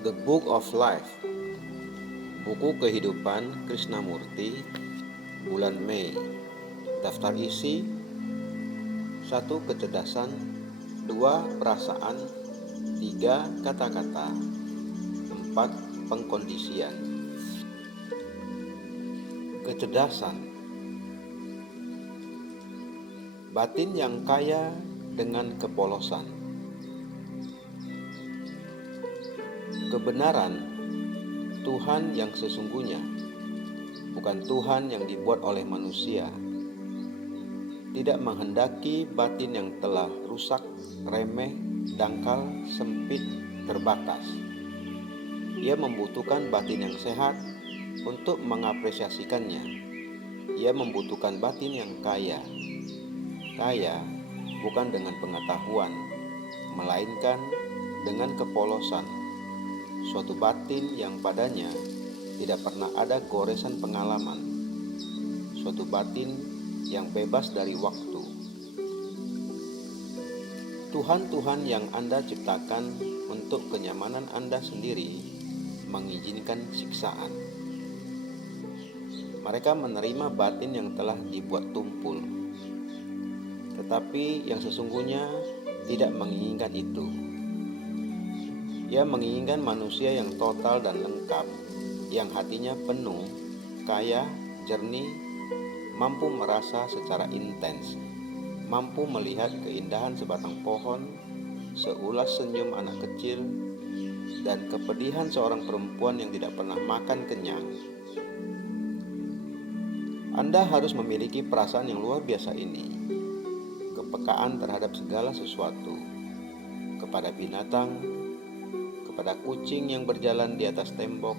The Book of Life, buku kehidupan Krishnamurti, bulan Mei. Daftar isi: 1. Kecerdasan, 2. Perasaan, 3. Kata-kata, 4. Pengkondisian. Kecerdasan. Batin yang kaya dengan kepolosan. Kebenaran, Tuhan yang sesungguhnya, bukan Tuhan yang dibuat oleh manusia. Tidak menghendaki batin yang telah rusak, remeh, dangkal, sempit, terbatas. Ia membutuhkan batin yang sehat untuk mengapresiasikannya. Ia membutuhkan batin yang kaya. Kaya bukan dengan pengetahuan, melainkan dengan kepolosan. Suatu batin yang padanya tidak pernah ada goresan pengalaman. Suatu batin yang bebas dari waktu. Tuhan-Tuhan yang Anda ciptakan untuk kenyamanan Anda sendiri mengizinkan siksaan. Mereka menerima batin yang telah dibuat tumpul, tetapi yang sesungguhnya tidak menginginkan itu. Ia menginginkan manusia yang total dan lengkap, yang hatinya penuh, kaya, jernih, mampu merasa secara intens, mampu melihat keindahan sebatang pohon, seulas senyum anak kecil, dan kepedihan seorang perempuan yang tidak pernah makan kenyang. Anda harus memiliki perasaan yang luar biasa ini, kepekaan terhadap segala sesuatu, kepada binatang, kepada kucing yang berjalan di atas tembok,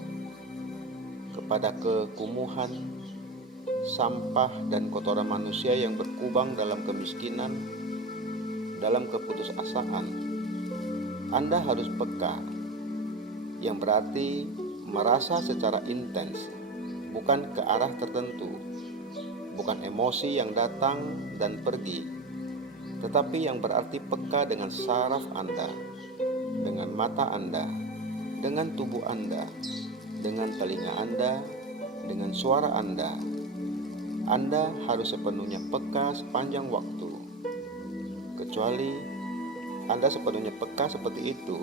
kepada kekumuhan, sampah dan kotoran manusia yang berkubang dalam kemiskinan, dalam keputusasaan. Anda harus peka, yang berarti merasa secara intens, bukan ke arah tertentu, bukan emosi yang datang dan pergi, tetapi yang berarti peka dengan saraf Anda, dengan mata Anda, dengan tubuh Anda, dengan telinga Anda, dengan suara Anda. Anda harus sepenuhnya peka sepanjang waktu. Kecuali Anda sepenuhnya peka seperti itu,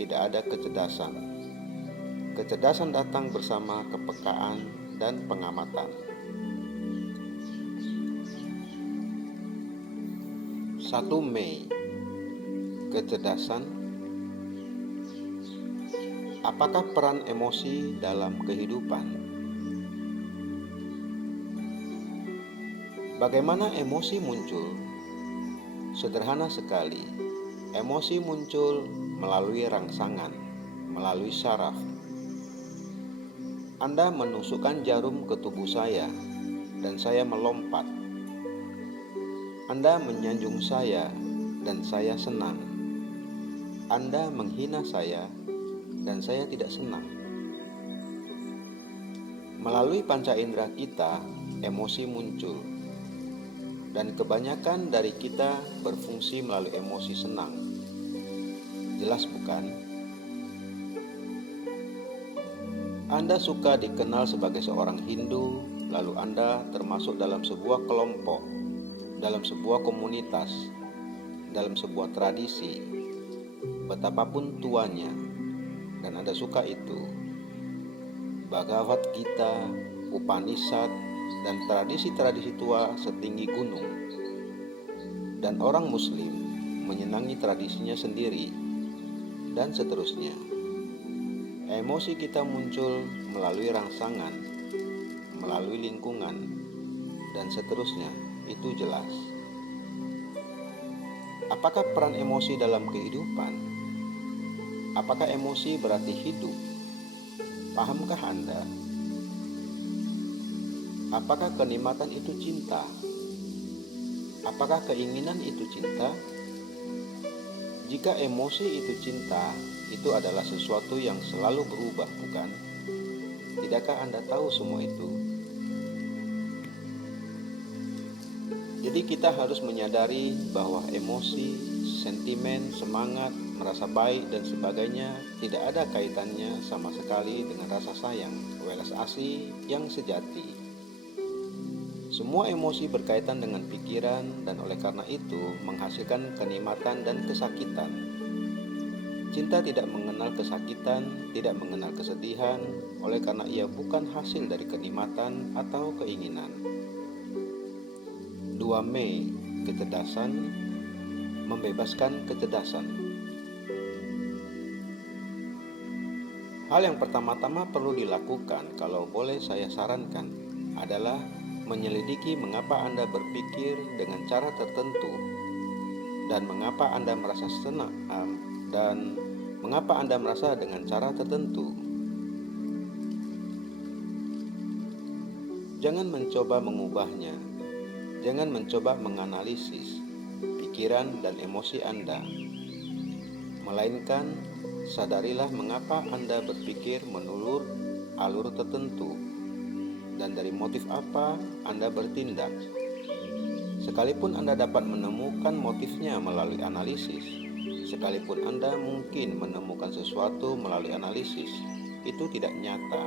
tidak ada kecerdasan. Kecerdasan datang bersama kepekaan dan pengamatan. 1 Mei. Kecerdasan. Apakah peran emosi dalam kehidupan? Bagaimana emosi muncul? Sederhana sekali. Emosi muncul melalui rangsangan, melalui saraf. Anda menusukkan jarum ke tubuh saya, dan saya melompat. Anda menyanjung saya, dan saya senang. Anda menghina saya, dan saya tidak senang. Melalui panca indera kita, emosi muncul. Dan kebanyakan dari kita berfungsi melalui emosi senang. Jelas bukan? Anda suka dikenal sebagai seorang Hindu, lalu Anda termasuk dalam sebuah kelompok, dalam sebuah komunitas, dalam sebuah tradisi, betapapun tuanya, dan Anda suka itu. Bhagavad Gita, Upanishad, dan tradisi-tradisi tua setinggi gunung. Dan orang Muslim menyenangi tradisinya sendiri, dan seterusnya. Emosi kita muncul melalui rangsangan, melalui lingkungan, dan seterusnya. Itu jelas. Apakah peran emosi dalam kehidupan? Apakah emosi berarti hidup? Pahamkah Anda? Apakah kenikmatan itu cinta? Apakah keinginan itu cinta? Jika emosi itu cinta, itu adalah sesuatu yang selalu berubah, bukan? Tidakkah Anda tahu semua itu? Jadi kita harus menyadari bahwa emosi sentimen, semangat, merasa baik, dan sebagainya tidak ada kaitannya sama sekali dengan rasa sayang, welas asih yang sejati. Semua emosi berkaitan dengan pikiran dan oleh karena itu menghasilkan kenikmatan dan kesakitan. Cinta tidak mengenal kesakitan, tidak mengenal kesedihan, oleh karena ia bukan hasil dari kenikmatan atau keinginan. 2 Mei, kecerdasan, membebaskan kecerdasan. Hal yang pertama-tama perlu dilakukan, kalau boleh saya sarankan, adalah menyelidiki mengapa Anda berpikir dengan cara tertentu dan mengapa Anda merasa senang dan mengapa Anda merasa dengan cara tertentu. Jangan mencoba mengubahnya. Jangan mencoba menganalisis pikiran dan emosi Anda. Melainkan, sadarilah mengapa Anda berpikir menurut alur tertentu dan dari motif apa Anda bertindak. Sekalipun Anda dapat menemukan motifnya melalui analisis, sekalipun Anda mungkin menemukan sesuatu melalui analisis, itu tidak nyata.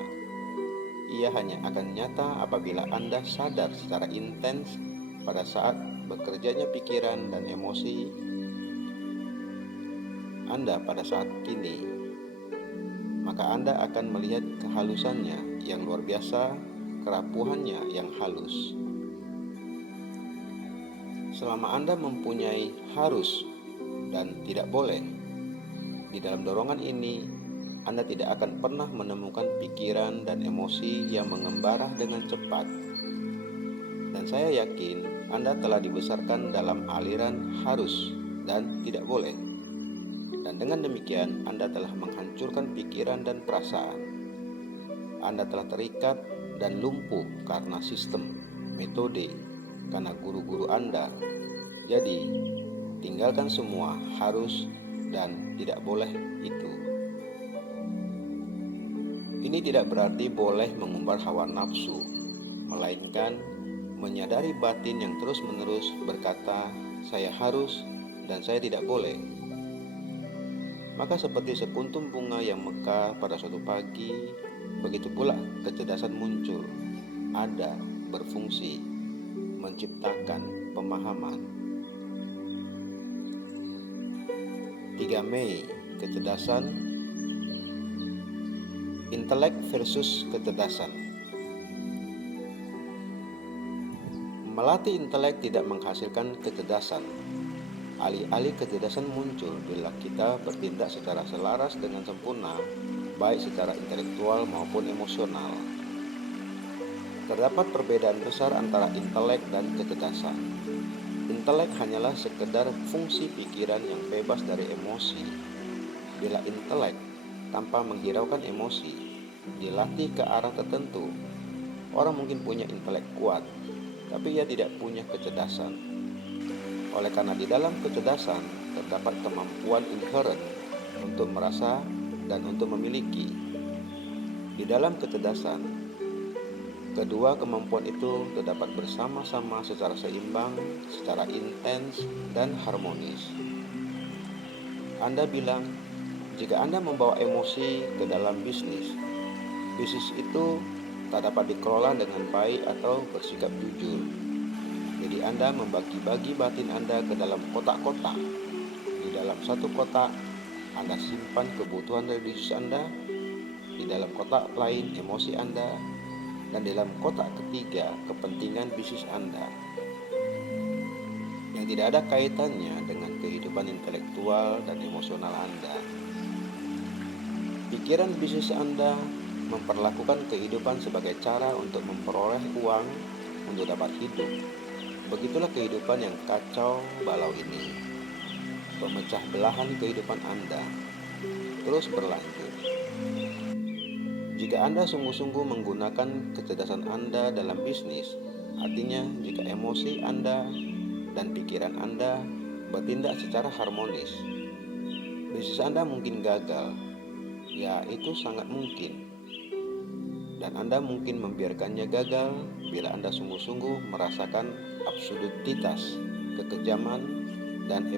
Ia hanya akan nyata apabila Anda sadar secara intens pada saat bekerjanya pikiran dan emosi Anda pada saat kini. Maka Anda akan melihat kehalusannya yang luar biasa, kerapuhannya yang halus. Selama Anda mempunyai harus dan tidak boleh, di dalam dorongan ini, Anda tidak akan pernah menemukan pikiran dan emosi yang mengembara dengan cepat. Dan saya yakin Anda telah dibesarkan dalam aliran harus dan tidak boleh. Dan dengan demikian, Anda telah menghancurkan pikiran dan perasaan. Anda telah terikat dan lumpuh karena sistem, metode, karena guru-guru Anda. Jadi, tinggalkan semua harus dan tidak boleh itu. Ini tidak berarti boleh mengumbar hawa nafsu, melainkan menyadari batin yang terus-menerus berkata, saya harus dan saya tidak boleh. Maka seperti sekuntum bunga yang mekar pada suatu pagi, begitu pula kecerdasan muncul, ada, berfungsi, menciptakan pemahaman. 3 Mei, kecerdasan, intelek versus kecerdasan. Melatih intelek tidak menghasilkan kecerdasan. Alih-alih kecerdasan muncul bila kita bertindak secara selaras dengan sempurna, baik secara intelektual maupun emosional. Terdapat perbedaan besar antara intelek dan kecerdasan. Intelek hanyalah sekedar fungsi pikiran yang bebas dari emosi. Bila intelek tanpa menghiraukan emosi dilatih ke arah tertentu, orang mungkin punya intelek kuat, tapi ia tidak punya kecerdasan. Oleh karena di dalam kecerdasan terdapat kemampuan inherent untuk merasa dan untuk memiliki. Di dalam kecerdasan, kedua kemampuan itu terdapat bersama-sama secara seimbang, secara intens, dan harmonis. Anda bilang, jika Anda membawa emosi ke dalam bisnis itu tak dapat dikelola dengan baik atau bersikap jujur. Jadi Anda membagi-bagi batin Anda ke dalam kotak-kotak. Di dalam satu kotak, Anda simpan kebutuhan dari bisnis Anda. Di dalam kotak lain, emosi Anda. Dan dalam kotak ketiga, kepentingan bisnis Anda yang tidak ada kaitannya dengan kehidupan intelektual dan emosional Anda. Pikiran bisnis Anda memperlakukan kehidupan sebagai cara untuk memperoleh uang untuk dapat hidup. Begitulah kehidupan yang kacau balau ini. Pemecah belahan kehidupan Anda terus berlanjut. Jika Anda sungguh-sungguh menggunakan kecerdasan Anda dalam bisnis, artinya jika emosi Anda dan pikiran Anda bertindak secara harmonis, bisnis Anda mungkin gagal. Ya, itu sangat mungkin. Dan Anda mungkin membiarkannya gagal bila Anda sungguh-sungguh merasakan absurditas, kekejaman, dan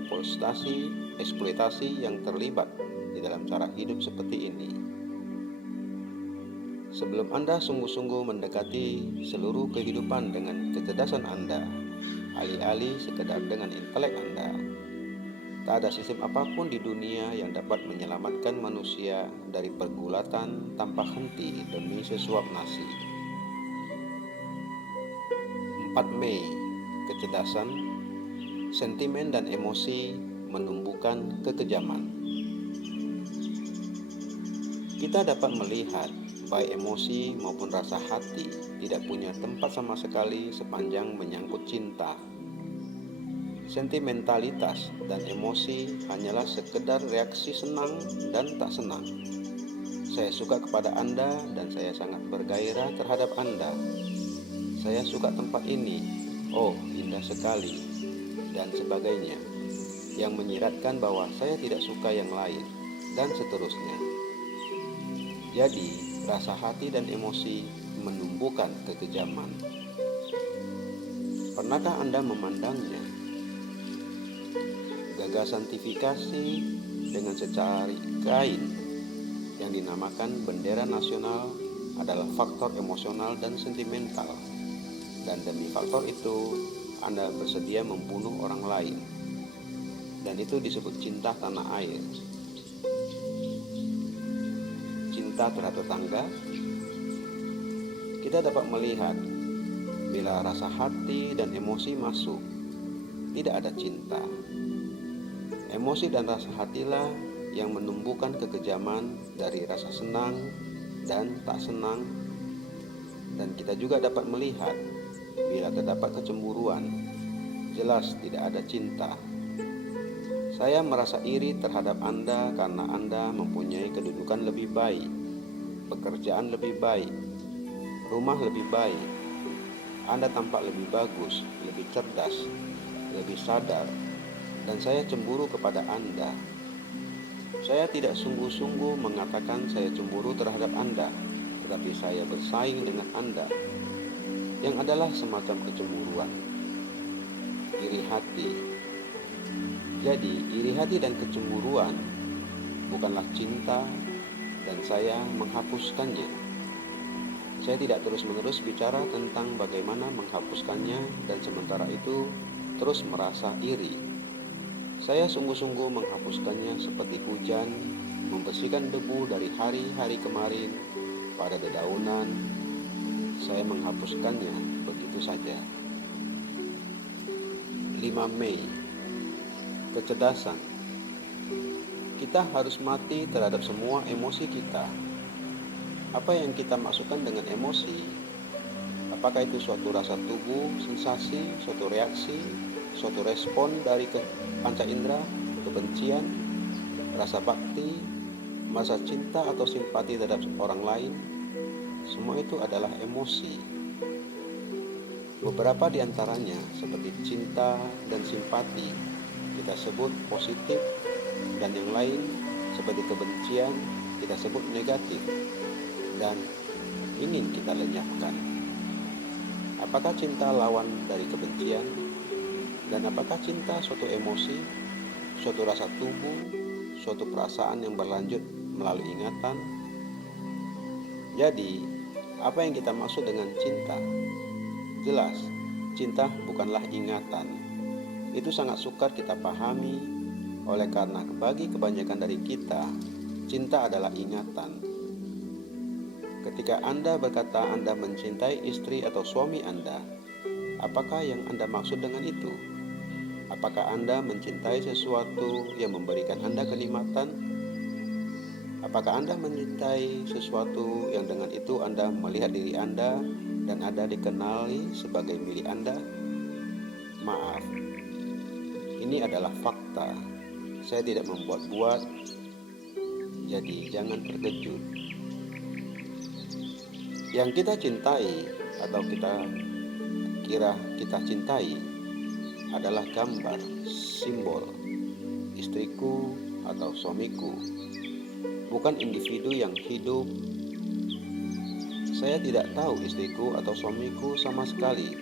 eksploitasi yang terlibat di dalam cara hidup seperti ini. Sebelum Anda sungguh-sungguh mendekati seluruh kehidupan dengan kecerdasan Anda, alih-alih sekedar dengan intelek Anda, tak ada sistem apapun di dunia yang dapat menyelamatkan manusia dari pergulatan tanpa henti demi sesuap nasi. 4 Mei, kecerdasan, sentimen dan emosi menumbuhkan kekejaman. Kita dapat melihat baik emosi maupun rasa hati tidak punya tempat sama sekali sepanjang menyangkut cinta. Sentimentalitas dan emosi hanyalah sekedar reaksi senang dan tak senang. Saya suka kepada Anda dan saya sangat bergairah terhadap Anda. Saya suka tempat ini, oh indah sekali, dan sebagainya, yang menyiratkan bahwa saya tidak suka yang lain, dan seterusnya. Jadi, rasa hati dan emosi menumbuhkan kekejaman. Pernahkah Anda memandangnya? Gagasantifikasi dengan secari kain yang dinamakan bendera nasional adalah faktor emosional dan sentimental. Dan demi faktor itu, Anda bersedia membunuh orang lain. Dan itu disebut cinta tanah air. Cinta terhadap tetangga, kita dapat melihat bila rasa hati dan emosi masuk, tidak ada cinta. Emosi dan rasa hatilah yang menumbuhkan kekejaman dari rasa senang dan tak senang. Dan kita juga dapat melihat bila terdapat kecemburuan, jelas tidak ada cinta. Saya merasa iri terhadap Anda karena Anda mempunyai kedudukan lebih baik, pekerjaan lebih baik, rumah lebih baik. Anda tampak lebih bagus, lebih cerdas, lebih sadar, dan saya cemburu kepada Anda. Saya tidak sungguh-sungguh mengatakan saya cemburu terhadap Anda, tetapi saya bersaing dengan Anda, yang adalah semacam kecemburuan, iri hati. Jadi, iri hati dan kecemburuan bukanlah cinta, dan saya menghapuskannya. Saya tidak terus-menerus bicara tentang bagaimana menghapuskannya, dan sementara itu terus merasa iri. Saya sungguh-sungguh menghapuskannya seperti hujan membersihkan debu dari hari-hari kemarin pada dedaunan. Saya menghapuskannya begitu saja. 5 Mei, kecerdasan. Kita harus mati terhadap semua emosi kita. Apa yang kita maksudkan dengan emosi? Apakah itu suatu rasa tubuh, sensasi, suatu reaksi, suatu respon dari panca indera, kebencian, rasa bakti, rasa cinta atau simpati terhadap orang lain? Semua itu adalah emosi. Beberapa di antaranya seperti cinta dan simpati kita sebut positif, dan yang lain seperti kebencian kita sebut negatif dan ingin kita lenyapkan. Apakah cinta lawan dari kebencian? Dan apakah cinta suatu emosi, suatu rasa tubuh, suatu perasaan yang berlanjut melalui ingatan? Jadi, apa yang kita maksud dengan cinta? Jelas, cinta bukanlah ingatan. Itu sangat sukar kita pahami, oleh karena bagi kebanyakan dari kita, cinta adalah ingatan. Ketika Anda berkata Anda mencintai istri atau suami Anda, apakah yang Anda maksud dengan itu? Apakah Anda mencintai sesuatu yang memberikan Anda kenikmatan? Apakah Anda mencintai sesuatu yang dengan itu Anda melihat diri Anda dan Anda dikenali sebagai milik Anda? Maaf, ini adalah fakta. Saya tidak membuat-buat, jadi jangan terkejut. Yang kita cintai atau kita kira kita cintai adalah gambar, simbol, istriku atau suamiku, bukan individu yang hidup. Saya tidak tahu istriku atau suamiku sama sekali,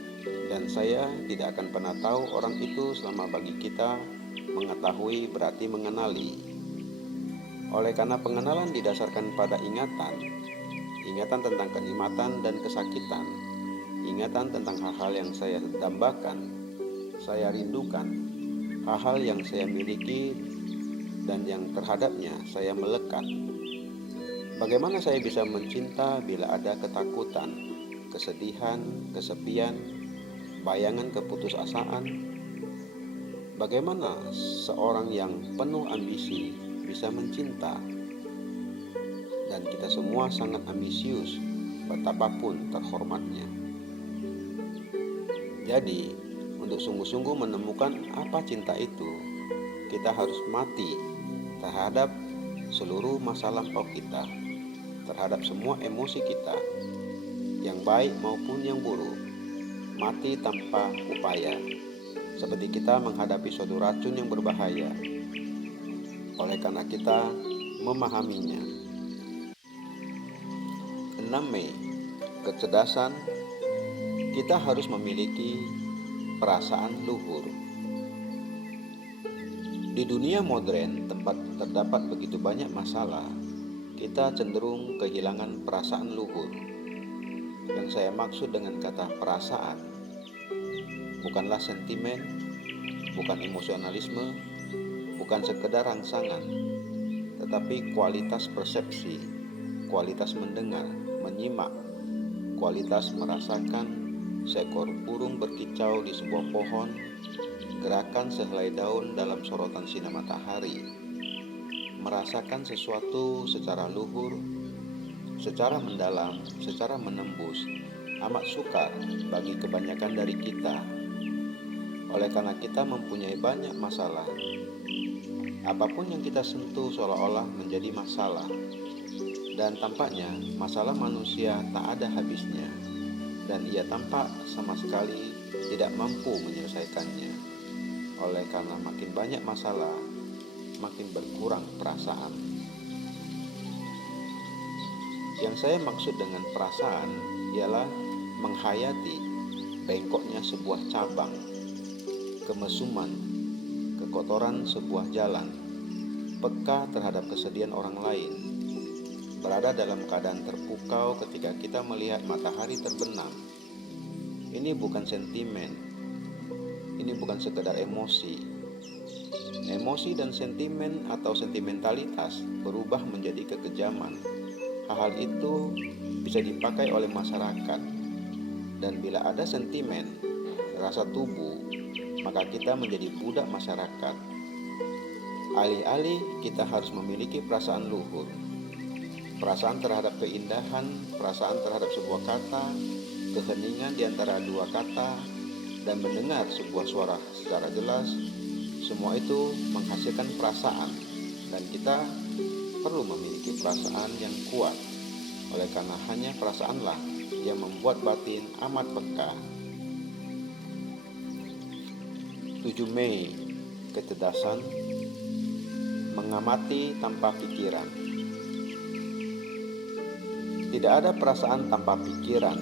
dan saya tidak akan pernah tahu orang itu selama bagi kita Mengetahui berarti mengenali. Oleh karena pengenalan didasarkan pada ingatan, ingatan tentang kenikmatan dan kesakitan, ingatan tentang hal-hal yang saya dambakan, saya rindukan, hal-hal yang saya miliki dan yang terhadapnya saya melekat. Bagaimana saya bisa mencinta bila ada ketakutan, kesedihan, kesepian, bayangan keputusasaan? Bagaimana seorang yang penuh ambisi bisa mencinta? Dan kita semua sangat ambisius, betapapun terhormatnya. Jadi, untuk sungguh-sungguh menemukan apa cinta itu, kita harus mati terhadap seluruh masa lampau kita, terhadap semua emosi kita, yang baik maupun yang buruk, mati tanpa upaya, seperti kita menghadapi suatu racun yang berbahaya. Oleh karena kita memahaminya. 6 Mei, kecerdasan. Kita harus memiliki perasaan luhur. Di dunia modern, tempat terdapat begitu banyak masalah, kita cenderung kehilangan perasaan luhur. Yang saya maksud dengan kata perasaan, bukanlah sentimen, bukan emosionalisme, bukan sekedar rangsangan, tetapi kualitas persepsi, kualitas mendengar, menyimak, kualitas merasakan seekor burung berkicau di sebuah pohon, gerakan sehelai daun dalam sorotan sinar matahari, merasakan sesuatu secara luhur, secara mendalam, secara menembus, amat sukar bagi kebanyakan dari kita. Oleh karena kita mempunyai banyak masalah, apapun yang kita sentuh seolah-olah menjadi masalah. Dan tampaknya masalah manusia tak ada habisnya, dan ia tampak sama sekali tidak mampu menyelesaikannya. Oleh karena makin banyak masalah, makin berkurang perasaan. Yang saya maksud dengan perasaan ialah menghayati bengkoknya sebuah cabang, kemesuman, kekotoran sebuah jalan, peka terhadap kesedihan orang lain, berada dalam keadaan terpukau ketika kita melihat matahari terbenam. Ini bukan sentimen, ini bukan sekedar emosi. Emosi dan sentimen atau sentimentalitas berubah menjadi kekejaman. Hal-hal itu bisa dipakai oleh masyarakat. Dan bila ada sentimen, rasa tubuh, maka kita menjadi budak masyarakat. Alih-alih kita harus memiliki perasaan luhur, perasaan terhadap keindahan, perasaan terhadap sebuah kata, keheningan di antara dua kata, dan mendengar sebuah suara secara jelas. Semua itu menghasilkan perasaan, dan kita perlu memiliki perasaan yang kuat. Oleh karena hanya perasaanlah yang membuat batin amat peka. 7 Mei, kecerdasan. Mengamati tanpa pikiran. Tidak ada perasaan tanpa pikiran,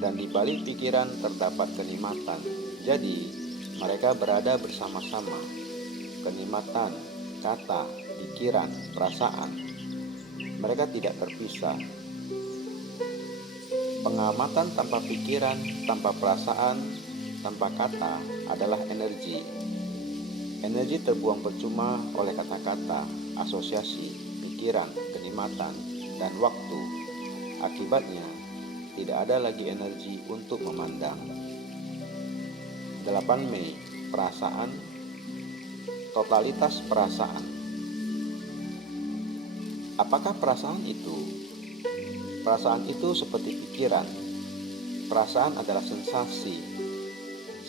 dan di balik pikiran terdapat kenikmatan. Jadi, mereka berada bersama-sama. Kenikmatan, kata, pikiran, perasaan. Mereka tidak terpisah. Pengamatan tanpa pikiran, tanpa perasaan, tanpa kata adalah energi. Energi terbuang percuma oleh kata-kata, asosiasi, pikiran, kenikmatan, dan waktu. Akibatnya, tidak ada lagi energi untuk memandang. 8 Mei, perasaan, totalitas perasaan. Apakah perasaan itu? Perasaan itu seperti pikiran. Perasaan adalah sensasi.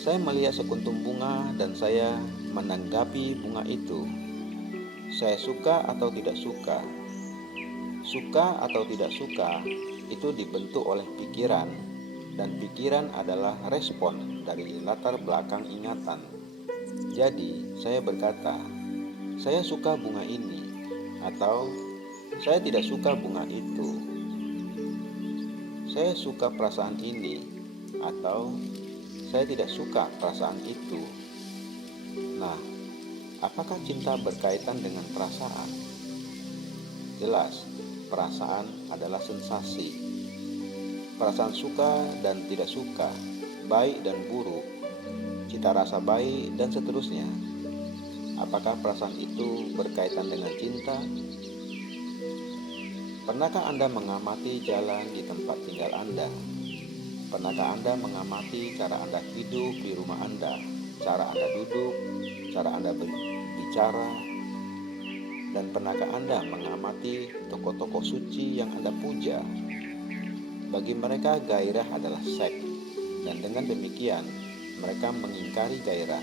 Saya melihat sekuntum bunga dan saya menanggapi bunga itu. Saya suka atau tidak suka. Suka atau tidak suka itu dibentuk oleh pikiran, dan pikiran adalah respon dari latar belakang ingatan. Jadi, saya berkata, saya suka bunga ini, atau saya tidak suka bunga itu. Saya suka perasaan ini, atau saya tidak suka perasaan itu. Nah, Apakah cinta berkaitan dengan perasaan? Jelas, perasaan adalah sensasi. Perasaan suka dan tidak suka, baik dan buruk, cita rasa baik, dan seterusnya. Apakah perasaan itu berkaitan dengan cinta? Pernahkah Anda mengamati jalan di tempat tinggal Anda? Pernahkah Anda mengamati cara Anda hidup di rumah Anda, cara Anda duduk, cara Anda berbicara, dan pernahkah Anda mengamati tokoh-tokoh suci yang Anda puja? Bagi mereka gairah adalah seks, dan dengan demikian mereka mengingkari gairah.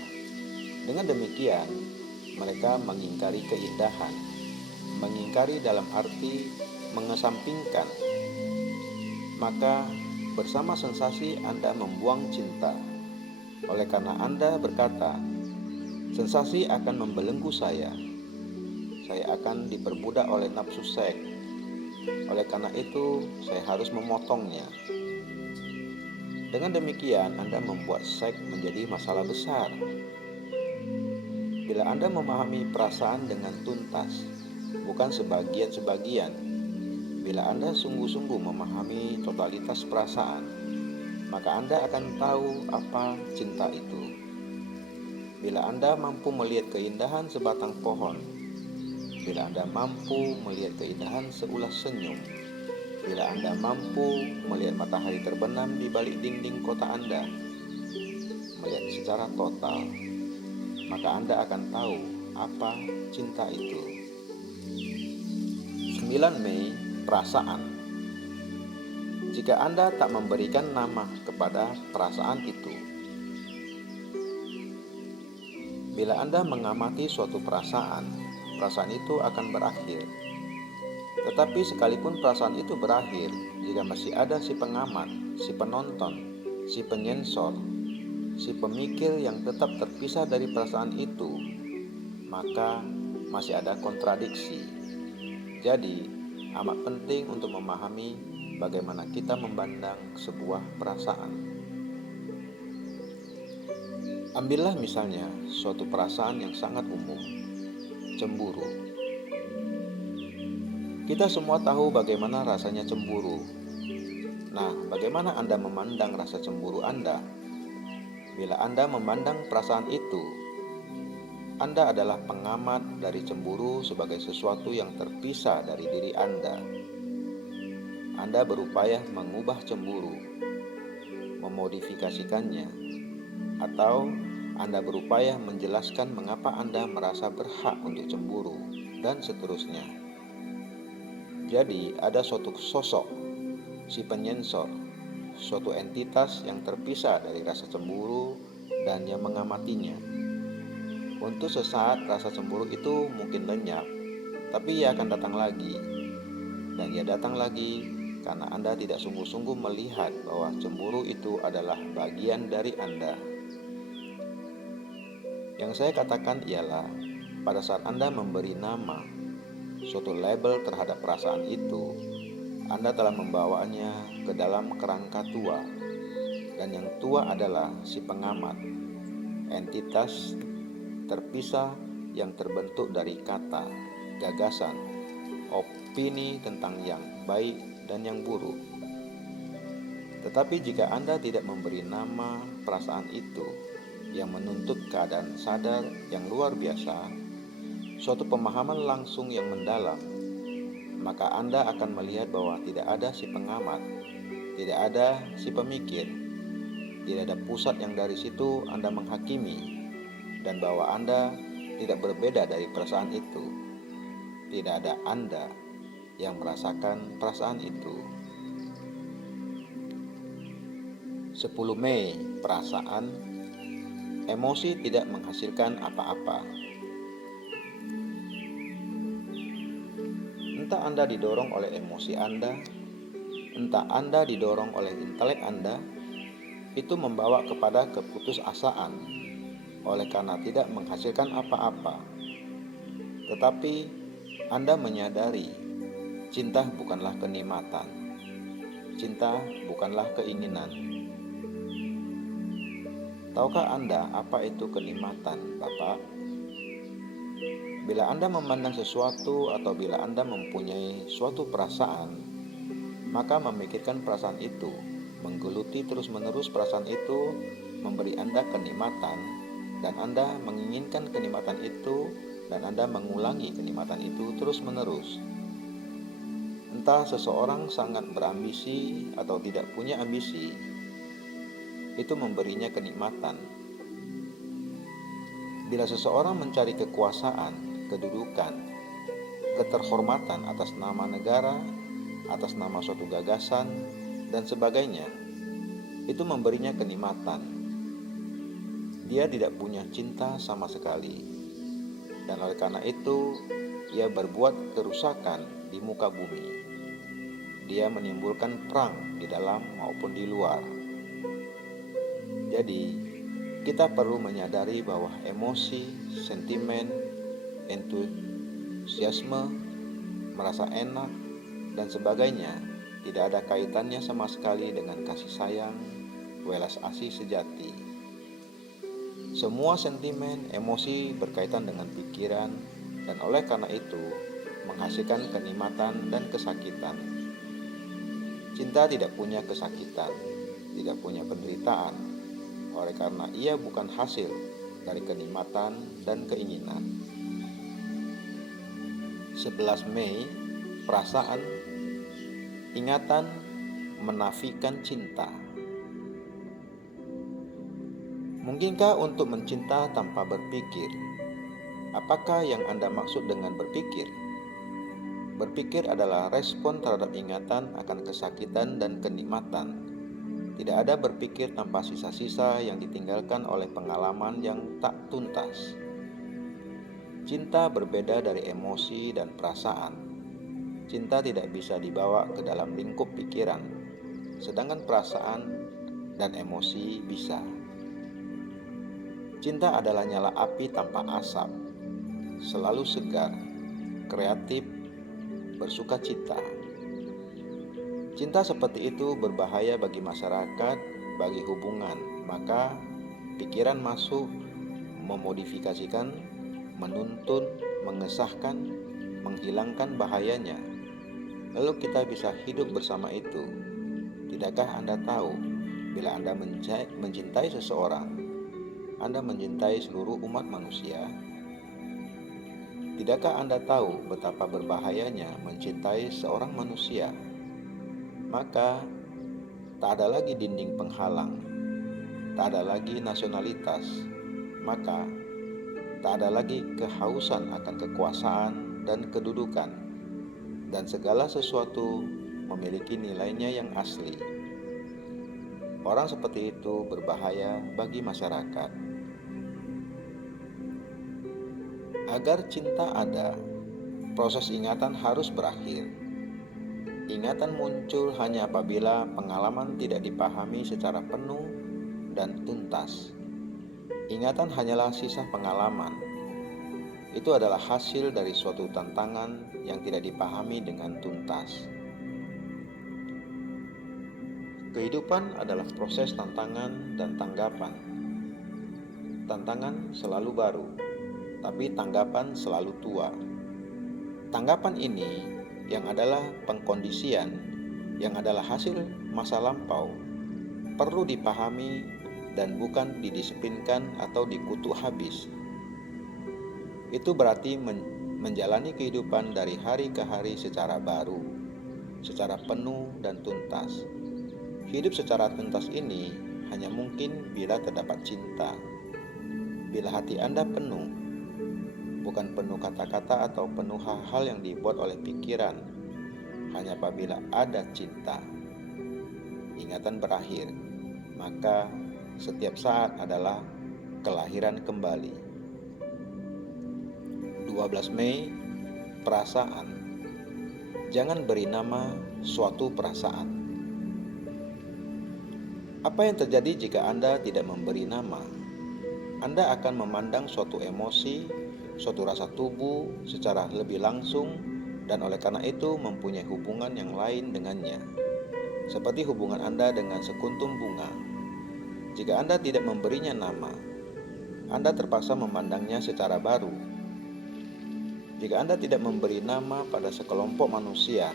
Dengan demikian mereka mengingkari keindahan, mengingkari dalam arti mengesampingkan. Maka bersama sensasi Anda membuang cinta. Oleh karena Anda berkata, sensasi akan membelenggu saya akan diperbudak oleh nafsu seks. Oleh karena itu, saya harus memotongnya. Dengan demikian, Anda membuat seks menjadi masalah besar. Bila Anda memahami perasaan dengan tuntas, bukan sebagian-sebagian, bila Anda sungguh-sungguh memahami totalitas perasaan, maka Anda akan tahu apa cinta itu. Bila Anda mampu melihat keindahan sebatang pohon, bila Anda mampu melihat keindahan seulas senyum, bila Anda mampu melihat matahari terbenam di balik dinding kota Anda, melihat secara total, maka Anda akan tahu apa cinta itu. 9 Mei, perasaan. Jika Anda tak memberikan nama kepada perasaan itu, bila Anda mengamati suatu perasaan itu akan berakhir. Tetapi sekalipun perasaan itu berakhir, jika masih ada si pengamat, si penonton, si penyensor, si pemikir yang tetap terpisah dari perasaan itu, maka masih ada kontradiksi. Jadi, amat penting untuk memahami bagaimana kita memandang sebuah perasaan. Ambillah misalnya suatu perasaan yang sangat umum, cemburu. Kita semua tahu bagaimana rasanya cemburu. Nah, bagaimana Anda memandang rasa cemburu Anda? Bila Anda memandang perasaan itu, Anda adalah pengamat dari cemburu sebagai sesuatu yang terpisah dari diri Anda. Anda berupaya mengubah cemburu, memodifikasikannya, atau Anda berupaya menjelaskan mengapa Anda merasa berhak untuk cemburu, dan seterusnya. Jadi ada suatu sosok, si penyensor, suatu entitas yang terpisah dari rasa cemburu dan yang mengamatinya. Untuk sesaat rasa cemburu itu mungkin lenyap, tapi ia akan datang lagi. Dan ia datang lagi karena Anda tidak sungguh-sungguh melihat bahwa cemburu itu adalah bagian dari Anda. Yang saya katakan ialah pada saat Anda memberi nama, suatu label terhadap perasaan itu, Anda telah membawanya ke dalam kerangka tua, dan yang tua adalah si pengamat, entitas terpisah yang terbentuk dari kata, gagasan, opini tentang yang baik dan yang buruk. Tetapi jika Anda tidak memberi nama perasaan itu yang menuntut keadaan sadar yang luar biasa, suatu pemahaman langsung yang mendalam, maka Anda akan melihat bahwa tidak ada si pengamat, tidak ada si pemikir, tidak ada pusat yang dari situ Anda menghakimi, dan bahwa Anda tidak berbeda dari perasaan itu. Tidak ada Anda yang merasakan perasaan itu. 10 Mei, perasaan. Emosi tidak menghasilkan apa-apa. Entah Anda didorong oleh emosi Anda, entah Anda didorong oleh intelek Anda, itu membawa kepada keputusasaan oleh karena tidak menghasilkan apa-apa. Tetapi Anda menyadari cinta bukanlah kenikmatan, cinta bukanlah keinginan. Tahukah Anda apa itu kenikmatan, Bapak? Bila Anda memandang sesuatu atau bila Anda mempunyai suatu perasaan, maka memikirkan perasaan itu, menggeluti terus-menerus perasaan itu, memberi Anda kenikmatan, dan Anda menginginkan kenikmatan itu, dan Anda mengulangi kenikmatan itu terus-menerus. Entah seseorang sangat berambisi atau tidak punya ambisi, itu memberinya kenikmatan. Bila seseorang mencari kekuasaan, kedudukan, keterhormatan atas nama negara, atas nama suatu gagasan, dan sebagainya, itu memberinya kenikmatan. Dia tidak punya cinta sama sekali, dan oleh karena itu ia berbuat kerusakan di muka bumi. Dia menimbulkan perang di dalam maupun di luar. Jadi kita perlu menyadari bahwa emosi, sentimen, entusiasme, merasa enak, dan sebagainya tidak ada kaitannya sama sekali dengan kasih sayang, welas asih sejati. Semua sentimen, emosi berkaitan dengan pikiran, dan oleh karena itu menghasilkan kenikmatan dan kesakitan. Cinta tidak punya kesakitan, tidak punya penderitaan, oleh karena ia bukan hasil dari kenikmatan dan keinginan. 11 Mei, perasaan, ingatan menafikan cinta. Mungkinkah untuk mencinta tanpa berpikir? Apakah yang Anda maksud dengan berpikir? Berpikir adalah respon terhadap ingatan akan kesakitan dan kenikmatan. Tidak ada berpikir tanpa sisa-sisa yang ditinggalkan oleh pengalaman yang tak tuntas. Cinta berbeda dari emosi dan perasaan. Cinta tidak bisa dibawa ke dalam lingkup pikiran, sedangkan perasaan dan emosi bisa. Cinta adalah nyala api tanpa asap, selalu segar, kreatif, bersuka cita. Cinta seperti itu berbahaya bagi masyarakat, bagi hubungan, maka pikiran masuk, memodifikasikan, menuntun, mengesahkan, menghilangkan bahayanya. Lalu kita bisa hidup bersama itu. Tidakkah Anda tahu, bila Anda mencintai seseorang, Anda mencintai seluruh umat manusia? Tidakkah Anda tahu betapa berbahayanya mencintai seorang manusia? Maka tak ada lagi dinding penghalang, tak ada lagi nasionalitas, maka tak ada lagi kehausan akan kekuasaan dan kedudukan, dan segala sesuatu memiliki nilainya yang asli. Orang seperti itu berbahaya bagi masyarakat. Agar cinta ada, proses ingatan harus berakhir. Ingatan muncul hanya apabila pengalaman tidak dipahami secara penuh dan tuntas. Ingatan hanyalah sisa pengalaman. Itu adalah hasil dari suatu tantangan yang tidak dipahami dengan tuntas. Kehidupan adalah proses tantangan dan tanggapan. Tantangan selalu baru, tapi tanggapan selalu tua. Tanggapan ini yang adalah pengkondisian, yang adalah hasil masa lampau, perlu dipahami dan bukan didisiplinkan atau dikutuk habis. Itu berarti menjalani kehidupan dari hari ke hari secara baru, secara penuh dan tuntas. Hidup secara tuntas ini hanya mungkin bila terdapat cinta. Bila hati Anda penuh, bukan penuh kata-kata atau penuh hal-hal yang dibuat oleh pikiran, hanya apabila ada cinta. Ingatan berakhir, maka setiap saat adalah kelahiran kembali. 12 Mei, perasaan. Jangan beri nama suatu perasaan. Apa yang terjadi jika Anda tidak memberi nama? Anda akan memandang suatu emosi, suatu rasa tubuh secara lebih langsung, dan oleh karena itu mempunyai hubungan yang lain dengannya. Seperti hubungan Anda dengan sekuntum bunga. Jika Anda tidak memberinya nama, Anda terpaksa memandangnya secara baru. Jika Anda tidak memberi nama pada sekelompok manusia,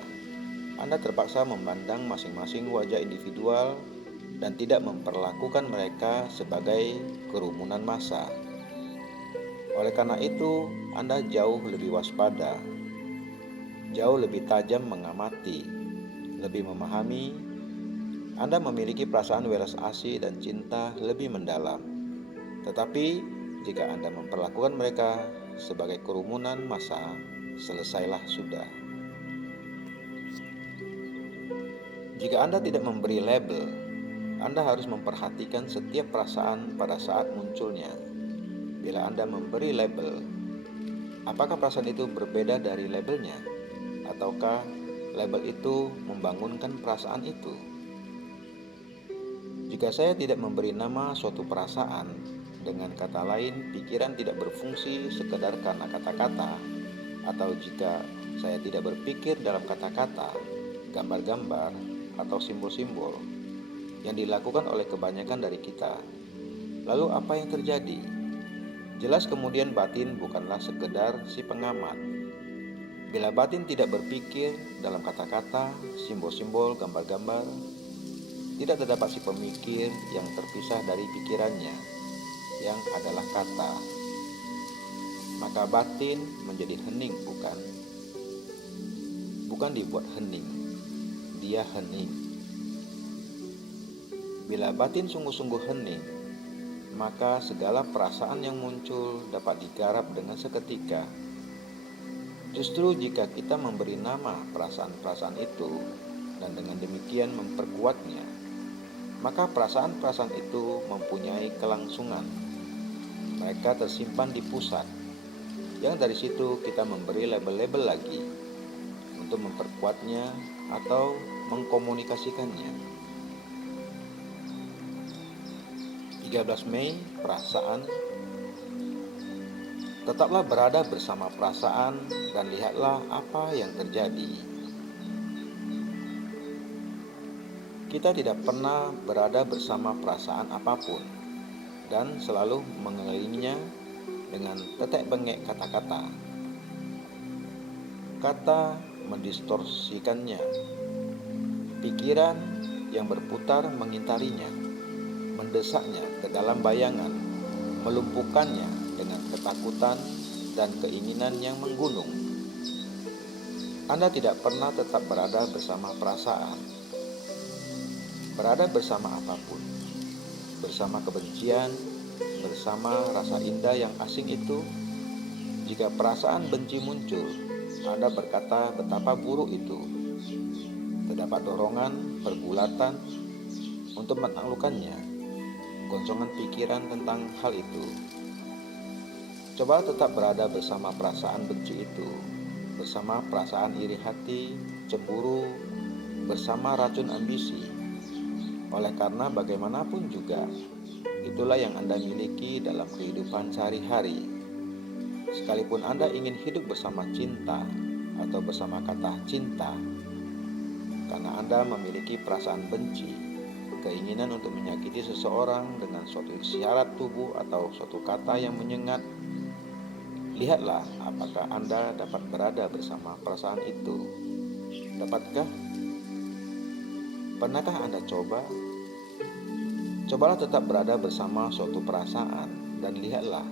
Anda terpaksa memandang masing-masing wajah individual dan tidak memperlakukan mereka sebagai kerumunan massa. Oleh karena itu, Anda jauh lebih waspada, jauh lebih tajam mengamati, lebih memahami. Anda memiliki perasaan welas asih dan cinta lebih mendalam. Tetapi, jika Anda memperlakukan mereka sebagai kerumunan massa, selesailah sudah. Jika Anda tidak memberi label, Anda harus memperhatikan setiap perasaan pada saat munculnya. Bila Anda memberi label, apakah perasaan itu berbeda dari labelnya? Ataukah label itu membangunkan perasaan itu? Jika saya tidak memberi nama suatu perasaan, dengan kata lain, pikiran tidak berfungsi sekedar karena kata-kata, atau jika saya tidak berpikir dalam kata-kata, gambar-gambar, atau simbol-simbol yang dilakukan oleh kebanyakan dari kita, lalu apa yang terjadi? Jelas kemudian batin bukanlah sekedar si pengamat. Bila batin tidak berpikir dalam kata-kata, simbol-simbol, gambar-gambar, tidak terdapat si pemikir yang terpisah dari pikirannya, yang adalah kata. Maka batin menjadi hening, bukan dibuat hening, dia hening. Bila batin sungguh-sungguh hening, maka segala perasaan yang muncul dapat digarap dengan seketika. Justru jika kita memberi nama perasaan-perasaan itu dan dengan demikian memperkuatnya, maka perasaan-perasaan itu mempunyai kelangsungan. Mereka tersimpan di pusat, yang dari situ kita memberi label-label lagi untuk memperkuatnya atau mengkomunikasikannya. 13 Mei, perasaan. Tetaplah berada bersama perasaan dan lihatlah apa yang terjadi. Kita tidak pernah berada bersama perasaan apapun dan selalu mengelilinginya dengan tetek bengek kata-kata. Kata mendistorsikannya. Pikiran yang berputar mengintarinya, mendesaknya ke dalam bayangan, melumpuhkannya dengan ketakutan dan keinginan yang menggunung. Anda tidak pernah tetap berada bersama perasaan. Berada bersama apapun, bersama kebencian, bersama rasa indah yang asing itu. Jika perasaan benci muncul, Anda berkata betapa buruk itu. Terdapat dorongan, pergulatan untuk menaklukkannya, goncongan pikiran tentang hal itu. Coba tetap berada bersama perasaan benci itu, bersama perasaan iri hati, cemburu, bersama racun ambisi. Oleh karena bagaimanapun juga, itulah yang Anda miliki dalam kehidupan sehari-hari. Sekalipun Anda ingin hidup bersama cinta atau bersama kata cinta, karena Anda memiliki perasaan benci, keinginan untuk menyakiti seseorang dengan suatu isyarat tubuh atau suatu kata yang menyengat, lihatlah apakah Anda dapat berada bersama perasaan itu. Dapatkah? Pernahkah Anda coba? Cobalah tetap berada bersama suatu perasaan dan lihatlah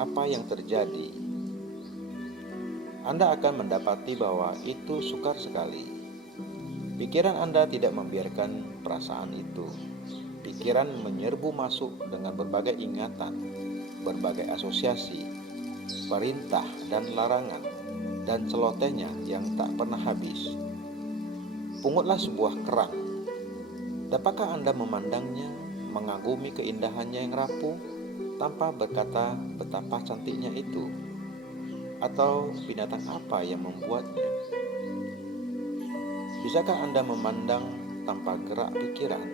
apa yang terjadi. Anda akan mendapati bahwa itu sukar sekali. Pikiran Anda tidak membiarkan perasaan itu. Pikiran menyerbu masuk dengan berbagai ingatan, berbagai asosiasi, perintah dan larangan, dan celotehnya yang tak pernah habis. Pungutlah sebuah kerang. Dapatkah Anda memandangnya, mengagumi keindahannya yang rapuh, tanpa berkata betapa cantiknya itu? Atau binatang apa yang membuatnya? Bisakah Anda memandang tanpa gerak pikiran?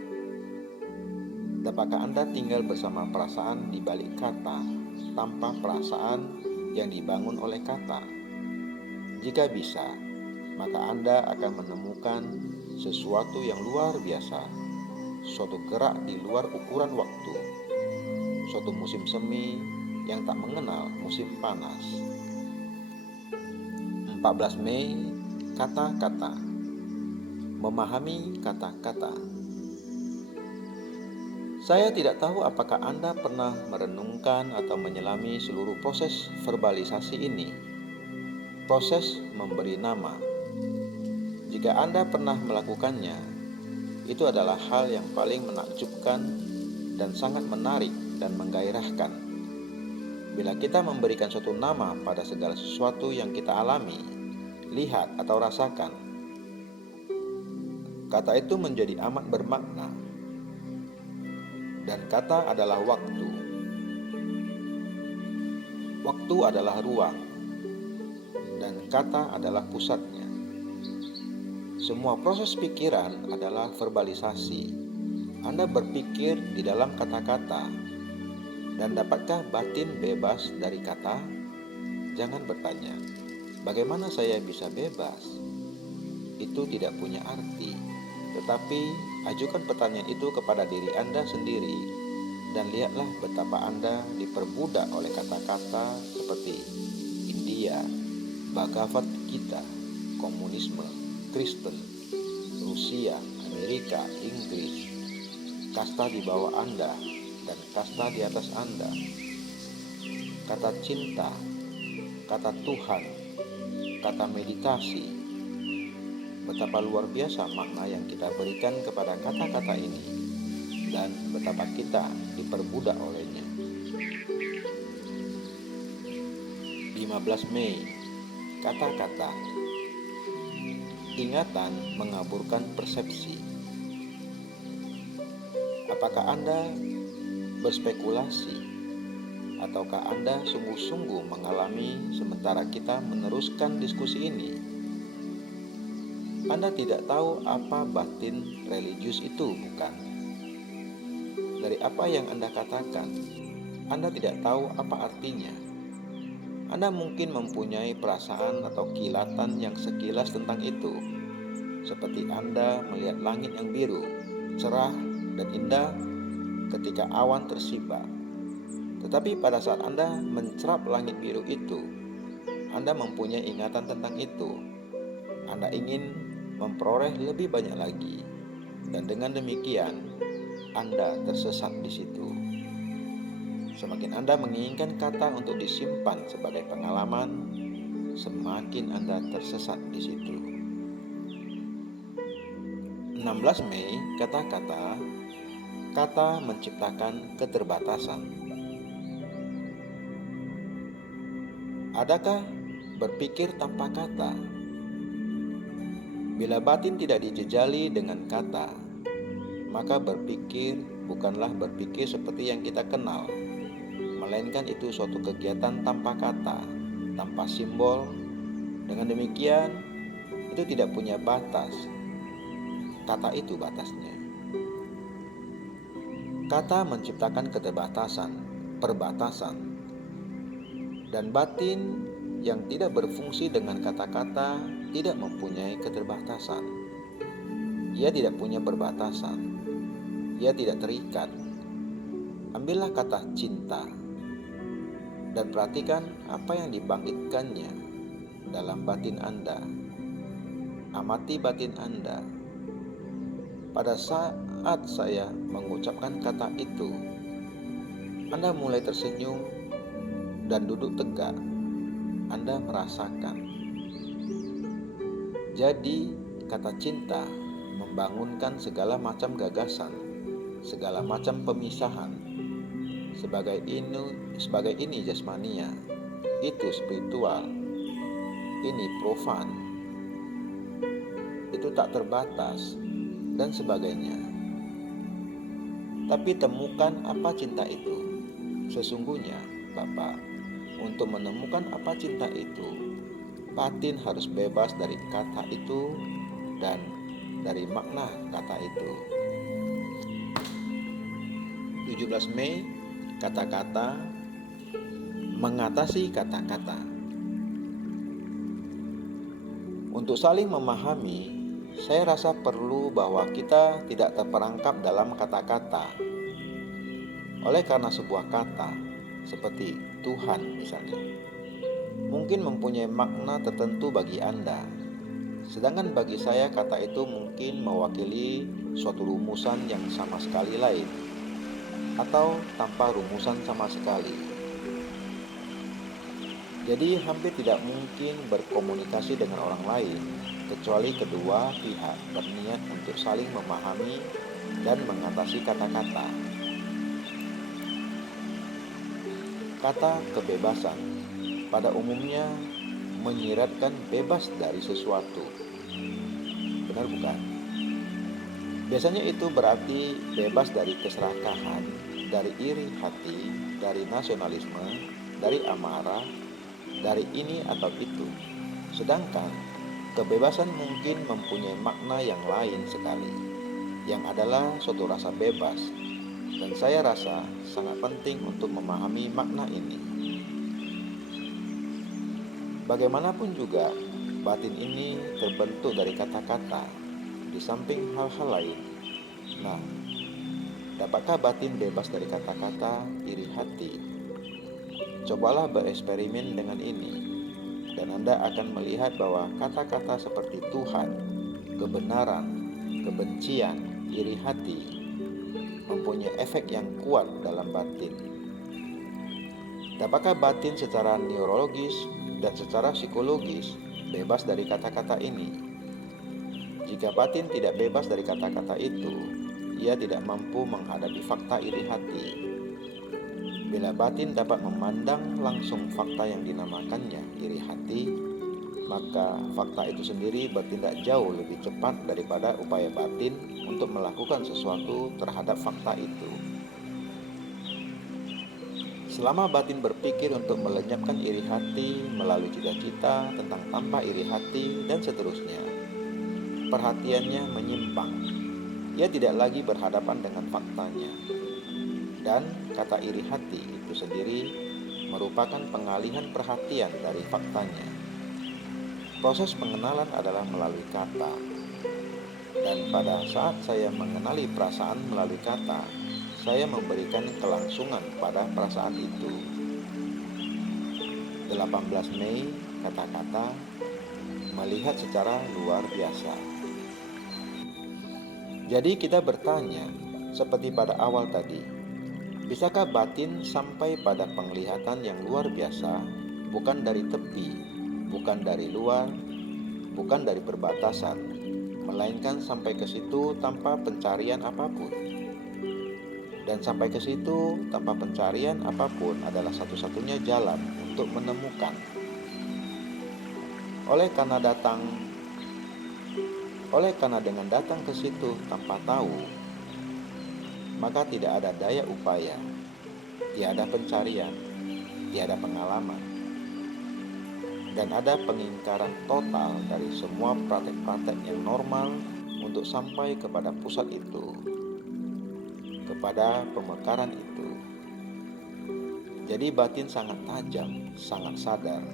Dapatkah Anda tinggal bersama perasaan di balik kata, tanpa perasaan yang dibangun oleh kata? Jika bisa, maka Anda akan menemukan sesuatu yang luar biasa, suatu gerak di luar ukuran waktu, suatu musim semi yang tak mengenal musim panas. 14 Mei, kata-kata. Memahami kata-kata. Saya tidak tahu apakah Anda pernah merenungkan atau menyelami seluruh proses verbalisasi ini. Proses memberi nama. Jika Anda pernah melakukannya, itu adalah hal yang paling menakjubkan dan sangat menarik dan menggairahkan. Bila kita memberikan suatu nama pada segala sesuatu yang kita alami, lihat atau rasakan, kata itu menjadi amat bermakna. Dan kata adalah waktu. Waktu adalah ruang. Dan kata adalah pusatnya. Semua proses pikiran adalah verbalisasi. Anda berpikir di dalam kata-kata. Dan dapatkah batin bebas dari kata? Jangan bertanya, bagaimana saya bisa bebas? Itu tidak punya arti. Tetapi ajukan pertanyaan itu kepada diri Anda sendiri dan lihatlah betapa Anda diperbudak oleh kata-kata seperti India, Bhagavad Gita, komunisme, Kristen, Rusia, Amerika, Inggris, kasta di bawah Anda dan kasta di atas Anda, kata cinta, kata Tuhan, kata meditasi. Betapa luar biasa makna yang kita berikan kepada kata-kata ini dan betapa kita diperbudak olehnya. 15 Mei, kata-kata. Ingatan mengaburkan persepsi. Apakah Anda berspekulasi ataukah Anda sungguh-sungguh mengalami sementara kita meneruskan diskusi ini? Anda tidak tahu apa batin religius itu, bukan? Dari apa yang Anda katakan, Anda tidak tahu apa artinya. Anda mungkin mempunyai perasaan atau kilatan yang sekilas tentang itu, seperti Anda melihat langit yang biru, cerah, dan indah ketika awan tersibak. Tetapi pada saat Anda mencerap langit biru itu, Anda mempunyai ingatan tentang itu. Anda ingin memperoleh lebih banyak lagi, dan dengan demikian Anda tersesat di situ. Semakin Anda menginginkan kata untuk disimpan sebagai pengalaman, semakin Anda tersesat di situ. 16 Mei, kata-kata. Kata menciptakan keterbatasan. Adakah berpikir tanpa kata? Bila batin tidak dijejali dengan kata, maka berpikir bukanlah berpikir seperti yang kita kenal, melainkan itu suatu kegiatan tanpa kata, tanpa simbol. Dengan demikian, itu tidak punya batas. Kata itu batasnya. Kata menciptakan keterbatasan, perbatasan, dan batin yang tidak berfungsi dengan kata-kata tidak mempunyai keterbatasan. Ia tidak punya perbatasan. Ia tidak terikat. Ambillah kata cinta dan perhatikan apa yang dibangkitkannya dalam batin Anda. Amati batin Anda. Pada saat saya mengucapkan kata itu, Anda mulai tersenyum dan duduk tegak. Anda merasakan. Jadi, kata cinta membangunkan segala macam gagasan, segala macam pemisahan. Sebagai ini jasmania, itu spiritual, ini profan, itu tak terbatas, dan sebagainya. Tapi temukan apa cinta itu. Sesungguhnya, Bapak, untuk menemukan apa cinta itu, batin harus bebas dari kata itu dan dari makna kata itu. 17 Mei, kata-kata. Mengatasi kata-kata. Untuk saling memahami, saya rasa perlu bahwa kita tidak terperangkap dalam kata-kata. Oleh karena sebuah kata, seperti Tuhan misalnya, mungkin mempunyai makna tertentu bagi Anda. Sedangkan bagi saya kata itu mungkin mewakili suatu rumusan yang sama sekali lain, atau tanpa rumusan sama sekali. Jadi hampir tidak mungkin berkomunikasi dengan orang lain, kecuali kedua pihak berniat untuk saling memahami dan mengatasi kata-kata. Kata kebebasan pada umumnya menyiratkan bebas dari sesuatu. Benar bukan? Biasanya itu berarti bebas dari keserakahan, dari iri hati, dari nasionalisme, dari amarah, dari ini atau itu. Sedangkan kebebasan mungkin mempunyai makna yang lain sekali, yang adalah suatu rasa bebas. Dan saya rasa sangat penting untuk memahami makna ini. Bagaimanapun juga, batin ini terbentuk dari kata-kata, di samping hal-hal lain. Nah, dapatkah batin bebas dari kata-kata iri hati? Cobalah bereksperimen dengan ini, dan Anda akan melihat bahwa kata-kata seperti Tuhan, kebenaran, kebencian, iri hati mempunyai efek yang kuat dalam batin. Dapatkah batin secara neurologis dan secara psikologis bebas dari kata-kata ini? Jika batin tidak bebas dari kata-kata itu, ia tidak mampu menghadapi fakta iri hati. Bila batin dapat memandang langsung fakta yang dinamakannya iri hati, maka fakta itu sendiri bertindak jauh lebih cepat daripada upaya batin untuk melakukan sesuatu terhadap fakta itu. Selama batin berpikir untuk melenyapkan iri hati melalui cita-cita tentang tanpa iri hati dan seterusnya, perhatiannya menyimpang. Ia tidak lagi berhadapan dengan faktanya. Dan kata iri hati itu sendiri merupakan pengalihan perhatian dari faktanya. Proses pengenalan adalah melalui kata. Dan pada saat saya mengenali perasaan melalui kata, saya memberikan kelangsungan pada perasaan itu. 18 Mei, kata-kata melihat secara luar biasa. Jadi kita bertanya, seperti pada awal tadi, bisakah batin sampai pada penglihatan yang luar biasa, bukan dari tepi, bukan dari luar, bukan dari perbatasan, melainkan sampai ke situ tanpa pencarian apapun. Dan sampai ke situ tanpa pencarian apapun adalah satu-satunya jalan untuk menemukan. Oleh karena dengan datang ke situ tanpa tahu, maka tidak ada daya upaya, tiada pencarian, tiada pengalaman, dan ada pengingkaran total dari semua praktek-praktek yang normal untuk sampai kepada pusat itu, kepada pemekaran itu. Jadi batin sangat tajam, sangat sadar,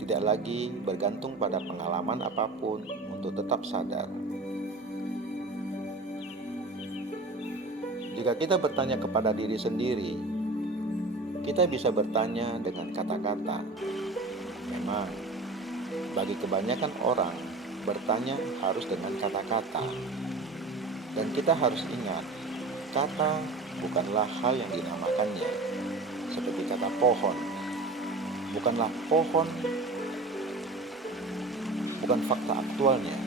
tidak lagi bergantung pada pengalaman apapun untuk tetap sadar. Jika kita bertanya kepada diri sendiri, kita bisa bertanya dengan kata-kata. Memang, bagi kebanyakan orang, bertanya harus dengan kata-kata. Dan kita harus ingat, kata bukanlah hal yang dinamakannya, seperti kata pohon. Bukanlah pohon, bukan fakta aktualnya.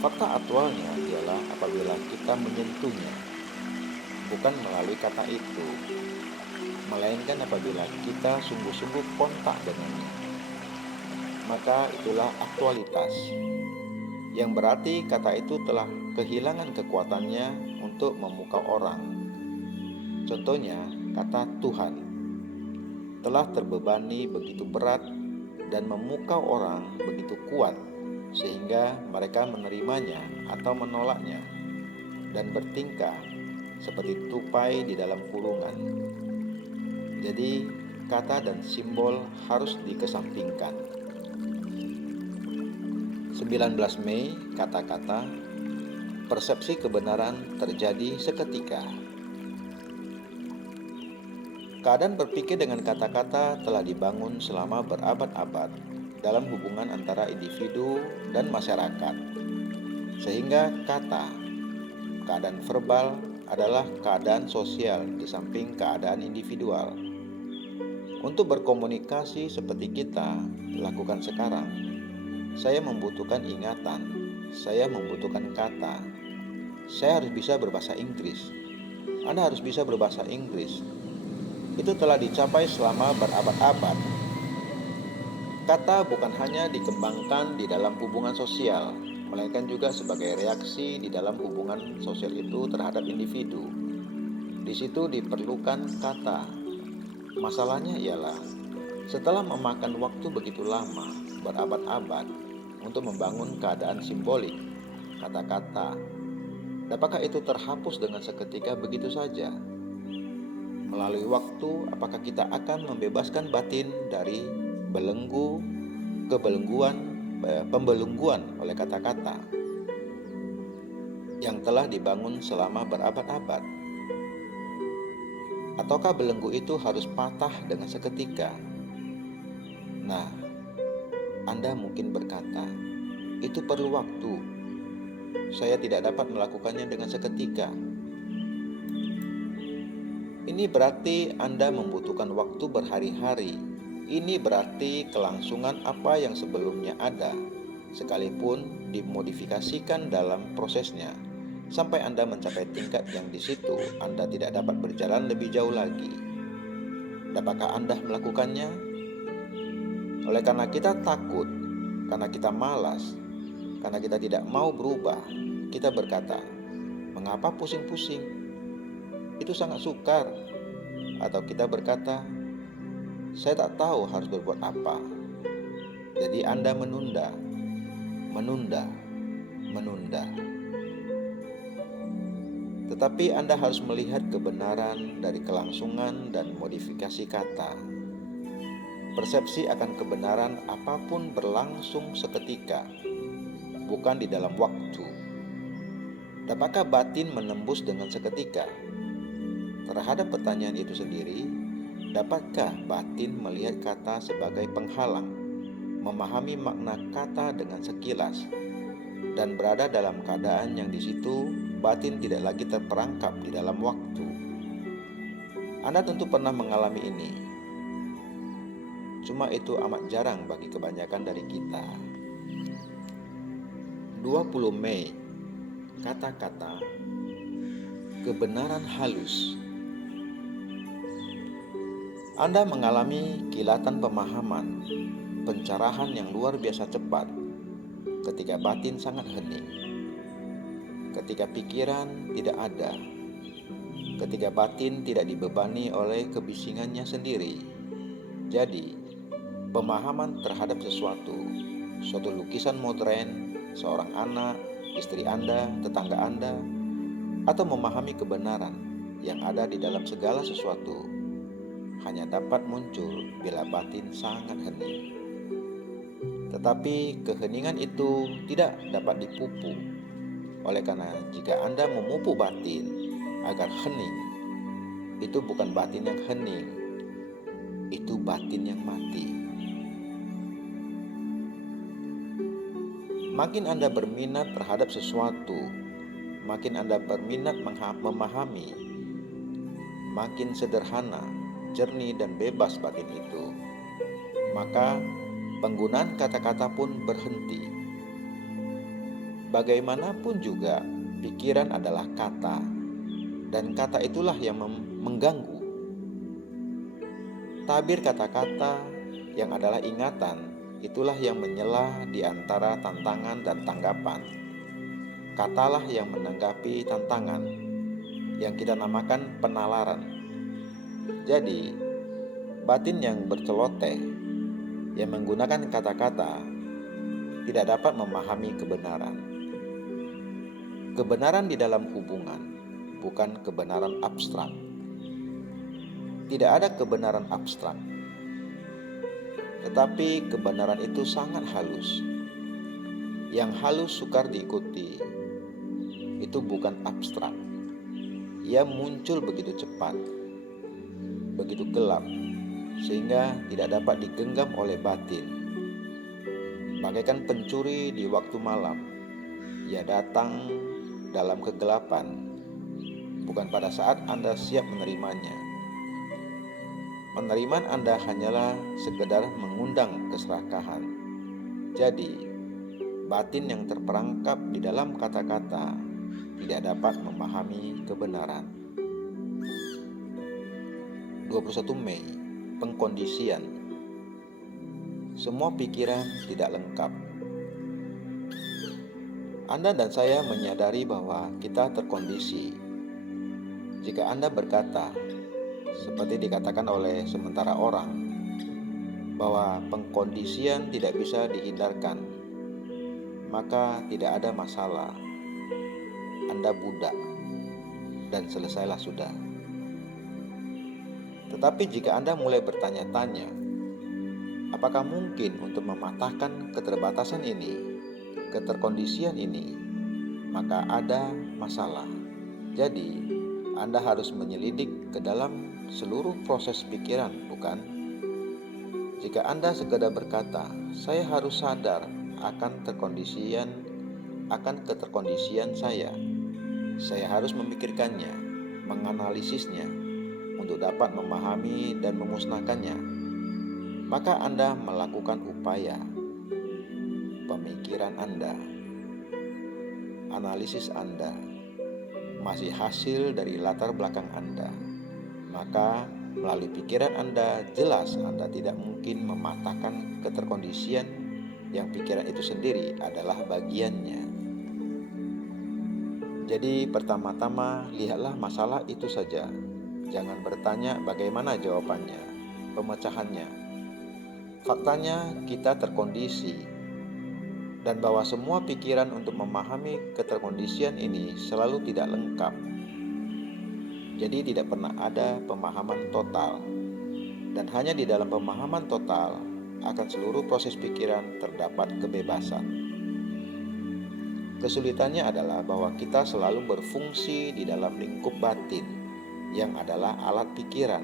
Fakta aktualnya ialah apabila kita menyentuhnya, bukan melalui kata itu, melainkan apabila kita sungguh-sungguh kontak dengannya. Maka itulah aktualitas, yang berarti kata itu telah kehilangan kekuatannya untuk memukau orang. Contohnya, kata Tuhan telah terbebani begitu berat dan memukau orang begitu kuat sehingga mereka menerimanya atau menolaknya dan bertingkah seperti tupai di dalam kurungan. Jadi kata dan simbol harus dikesampingkan. 19 Mei, kata-kata, persepsi kebenaran terjadi seketika. Keadaan berpikir dengan kata-kata telah dibangun selama berabad-abad dalam hubungan antara individu dan masyarakat, sehingga keadaan verbal adalah keadaan sosial di samping keadaan individual. Untuk berkomunikasi seperti kita lakukan sekarang, saya membutuhkan ingatan, saya membutuhkan kata. Saya harus bisa berbahasa Inggris. Anda harus bisa berbahasa Inggris. Itu telah dicapai selama berabad-abad. Kata bukan hanya dikembangkan di dalam hubungan sosial, melainkan juga sebagai reaksi di dalam hubungan sosial itu terhadap individu. Di situ diperlukan kata. Masalahnya ialah, setelah memakan waktu begitu lama, berabad-abad, untuk membangun keadaan simbolik, kata-kata, dapatkah itu terhapus dengan seketika begitu saja? Melalui waktu, apakah kita akan membebaskan batin dari pembelengguan oleh kata-kata yang telah dibangun selama berabad-abad? Ataukah belenggu itu harus patah dengan seketika? Nah, Anda mungkin berkata, itu perlu waktu. Saya tidak dapat melakukannya dengan seketika. Ini berarti Anda membutuhkan waktu berhari-hari. Ini berarti kelangsungan apa yang sebelumnya ada, sekalipun dimodifikasikan dalam prosesnya, sampai Anda mencapai tingkat yang di situ Anda tidak dapat berjalan lebih jauh lagi. Dapatkah Anda melakukannya? Oleh karena kita takut, karena kita malas, karena kita tidak mau berubah, kita berkata, mengapa pusing-pusing? Itu sangat sukar. Atau kita berkata, saya tak tahu harus berbuat apa. Jadi Anda menunda. Tetapi Anda harus melihat kebenaran dari kelangsungan dan modifikasi kata. Persepsi akan kebenaran apapun berlangsung seketika, bukan di dalam waktu. Dapatkah batin menembus dengan seketika? Terhadap pertanyaan itu sendiri, dapatkah batin melihat kata sebagai penghalang, memahami makna kata dengan sekilas, dan berada dalam keadaan yang di situ batin tidak lagi terperangkap di dalam waktu? Anda tentu pernah mengalami ini. Cuma itu amat jarang bagi kebanyakan dari kita. 20 Mei, kata-kata, kebenaran halus. Anda mengalami kilatan pemahaman, pencerahan yang luar biasa cepat ketika batin sangat hening, ketika pikiran tidak ada, ketika batin tidak dibebani oleh kebisingannya sendiri. Jadi, pemahaman terhadap suatu lukisan modern, seorang anak, istri Anda, tetangga Anda, atau memahami kebenaran yang ada di dalam segala sesuatu hanya dapat muncul bila batin sangat hening. Tetapi keheningan itu tidak dapat dipupuk. Oleh karena jika Anda memupuk batin agar hening, itu bukan batin yang hening, itu batin yang mati. Makin Anda berminat terhadap sesuatu, makin Anda berminat memahami, makin sederhana, jernih dan bebas batin itu, maka penggunaan kata-kata pun berhenti. Bagaimanapun juga, pikiran adalah kata, dan kata itulah yang mengganggu. Tabir kata-kata yang adalah ingatan, itulah yang menyela di antara tantangan dan tanggapan. Katalah yang menanggapi tantangan, yang kita namakan penalaran. Jadi, batin yang berceloteh, yang menggunakan kata-kata, tidak dapat memahami kebenaran. Kebenaran di dalam hubungan, bukan kebenaran abstrak. Tidak ada kebenaran abstrak, tetapi kebenaran itu sangat halus. Yang halus sukar diikuti. Itu bukan abstrak. Ia muncul begitu cepat. begitu gelap sehingga tidak dapat digenggam oleh batin. Bagaikan pencuri di waktu malam, ia datang dalam kegelapan, bukan pada saat Anda siap menerimanya. Penerimaan Anda hanyalah sekedar mengundang keserakahan. Jadi, batin yang terperangkap di dalam kata-kata tidak dapat memahami kebenaran. 21 Mei, pengkondisian. Semua pikiran tidak lengkap. Anda dan saya menyadari bahwa kita terkondisi. Jika Anda berkata, seperti dikatakan oleh sementara orang, bahwa pengkondisian tidak bisa dihindarkan, maka tidak ada masalah. Anda budak dan selesailah sudah. Tetapi jika Anda mulai bertanya-tanya, apakah mungkin untuk mematahkan keterbatasan ini, keterkondisian ini, maka ada masalah. Jadi, Anda harus menyelidik ke dalam seluruh proses pikiran, bukan? Jika Anda sekadar berkata, saya harus sadar akan keterkondisian saya harus memikirkannya, menganalisisnya, untuk dapat memahami dan memusnahkannya, maka Anda melakukan upaya. Pemikiran Anda, analisis Anda, masih hasil dari latar belakang Anda, maka melalui pikiran Anda, jelas Anda tidak mungkin mematahkan keterkondisian yang pikiran itu sendiri adalah bagiannya. Jadi pertama-tama lihatlah masalah itu saja. Jangan bertanya bagaimana jawabannya, pemecahannya. Faktanya kita terkondisi, dan bahwa semua pikiran untuk memahami keterkondisian ini selalu tidak lengkap. Jadi tidak pernah ada pemahaman total, dan hanya di dalam pemahaman total akan seluruh proses pikiran terdapat kebebasan. Kesulitannya adalah bahwa kita selalu berfungsi di dalam lingkup batin yang adalah alat pikiran,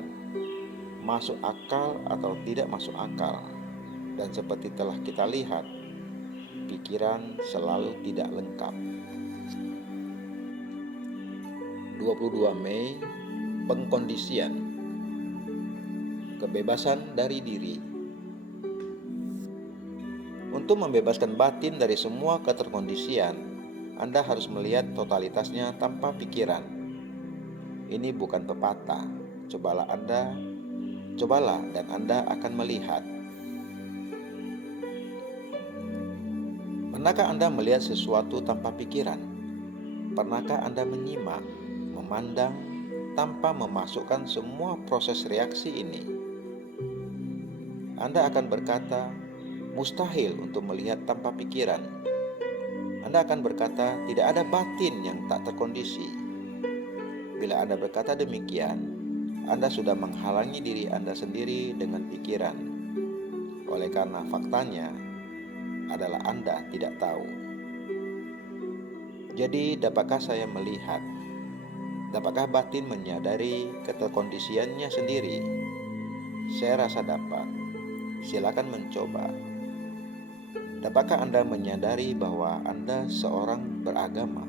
masuk akal atau tidak masuk akal. Dan seperti telah kita lihat, pikiran selalu tidak lengkap. 22 Mei, pengkondisian. Kebebasan dari diri. Untuk membebaskan batin dari semua keterkondisian, Anda harus melihat totalitasnya tanpa pikiran. Ini bukan pepatah. Cobalah dan Anda akan melihat. Pernahkah Anda melihat sesuatu tanpa pikiran? Pernahkah Anda menyimak, memandang, tanpa memasukkan semua proses reaksi ini? Anda akan berkata, mustahil untuk melihat tanpa pikiran. Anda akan berkata, tidak ada batin yang tak terkondisi. Bila Anda berkata demikian, Anda sudah menghalangi diri Anda sendiri dengan pikiran. Oleh karena faktanya adalah Anda tidak tahu. Jadi, dapatkah saya melihat? Dapatkah batin menyadari keterkondisiannya sendiri? Saya rasa dapat. Silakan mencoba. Dapatkah Anda menyadari bahwa Anda seorang beragama,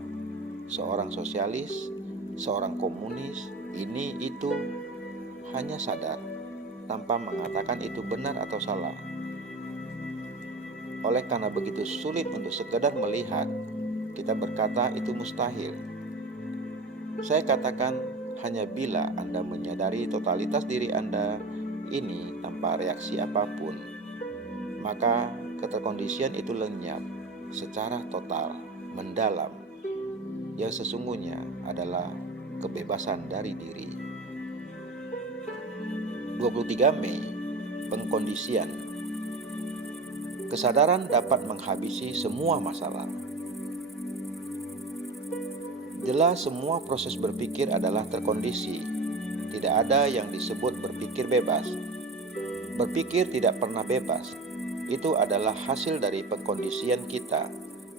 seorang sosialis, seorang komunis, ini, itu, hanya sadar, tanpa mengatakan itu benar atau salah? Oleh karena begitu sulit untuk sekedar melihat, kita berkata itu mustahil. Saya katakan, hanya bila Anda menyadari totalitas diri Anda ini tanpa reaksi apapun, maka keterkondisian itu lenyap secara total, mendalam, yang sesungguhnya adalah kebebasan dari diri. 23 Mei, pengkondisian. Kesadaran dapat menghabisi semua masalah. Jelas semua proses berpikir adalah terkondisi. Tidak ada yang disebut berpikir bebas. Berpikir tidak pernah bebas. Itu adalah hasil dari pengkondisian kita,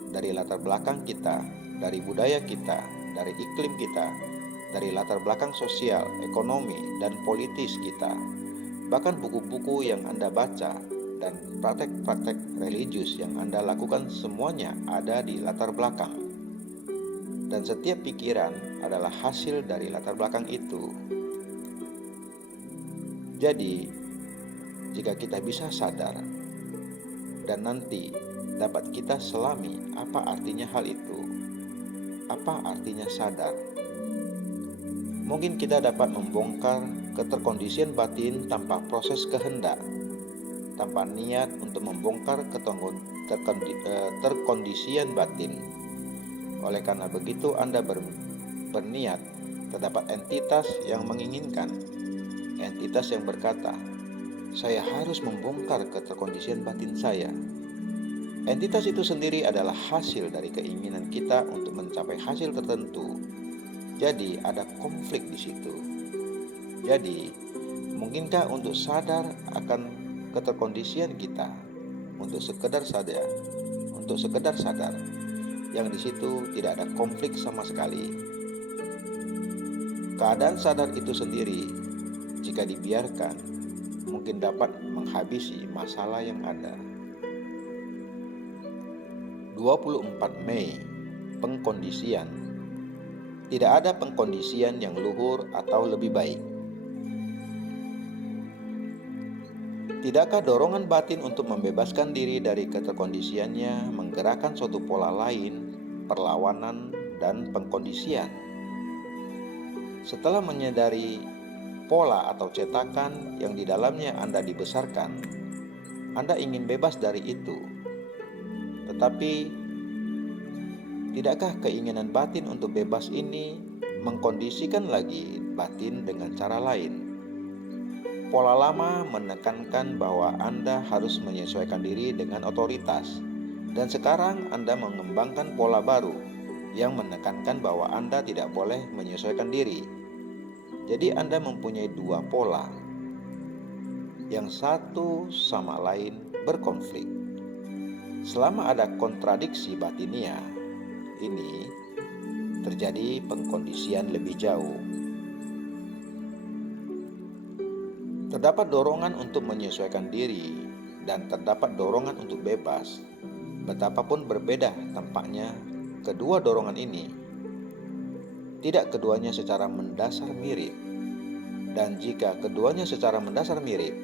dari latar belakang kita, dari budaya kita, dari iklim kita, dari latar belakang sosial, ekonomi, dan politis kita. Bahkan buku-buku yang Anda baca dan praktek-praktek religius yang Anda lakukan semuanya ada di latar belakang. Dan setiap pikiran adalah hasil dari latar belakang itu. Jadi, jika kita bisa sadar dan nanti dapat kita selami apa artinya hal itu, apa artinya sadar, mungkin kita dapat membongkar keterkondisian batin tanpa proses kehendak, tanpa niat untuk membongkar terkondisian batin. Oleh karena begitu, Anda berniat, terdapat entitas yang menginginkan, entitas yang berkata, saya harus membongkar keterkondisian batin saya. Entitas itu sendiri adalah hasil dari keinginan kita untuk mencapai hasil tertentu. Jadi ada konflik di situ. Jadi, mungkinkah untuk sadar akan keterkondisian kita, untuk sekedar sadar, yang di situ tidak ada konflik sama sekali. Keadaan sadar itu sendiri, jika dibiarkan, mungkin dapat menghabisi masalah yang ada. 24 Mei, pengkondisian. Tidak ada pengkondisian yang luhur atau lebih baik. Tidakkah dorongan batin untuk membebaskan diri dari keterkondisiannya menggerakkan suatu pola lain, perlawanan, dan pengkondisian? Setelah menyadari pola atau cetakan yang di dalamnya Anda dibesarkan, Anda ingin bebas dari itu. Tetapi, tidakkah keinginan batin untuk bebas ini mengkondisikan lagi batin dengan cara lain? Pola lama menekankan bahwa Anda harus menyesuaikan diri dengan otoritas, dan sekarang Anda mengembangkan pola baru yang menekankan bahwa Anda tidak boleh menyesuaikan diri. Jadi Anda mempunyai dua pola yang satu sama lain berkonflik. Selama ada kontradiksi batinia, ini terjadi pengkondisian lebih jauh. Terdapat dorongan untuk menyesuaikan diri dan terdapat dorongan untuk bebas. Betapapun berbeda tampaknya kedua dorongan ini, tidak keduanya secara mendasar mirip. Dan jika keduanya secara mendasar mirip,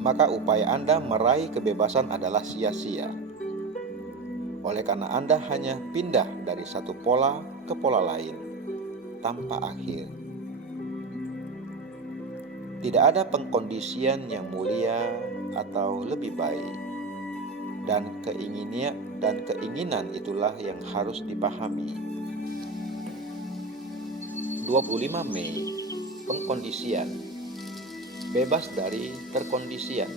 maka upaya Anda meraih kebebasan adalah sia-sia. Oleh karena Anda hanya pindah dari satu pola ke pola lain tanpa akhir. Tidak ada pengkondisian yang mulia atau lebih baik, dan keinginan itulah yang harus dipahami. 25 Mei, pengkondisian, bebas dari terkondisian.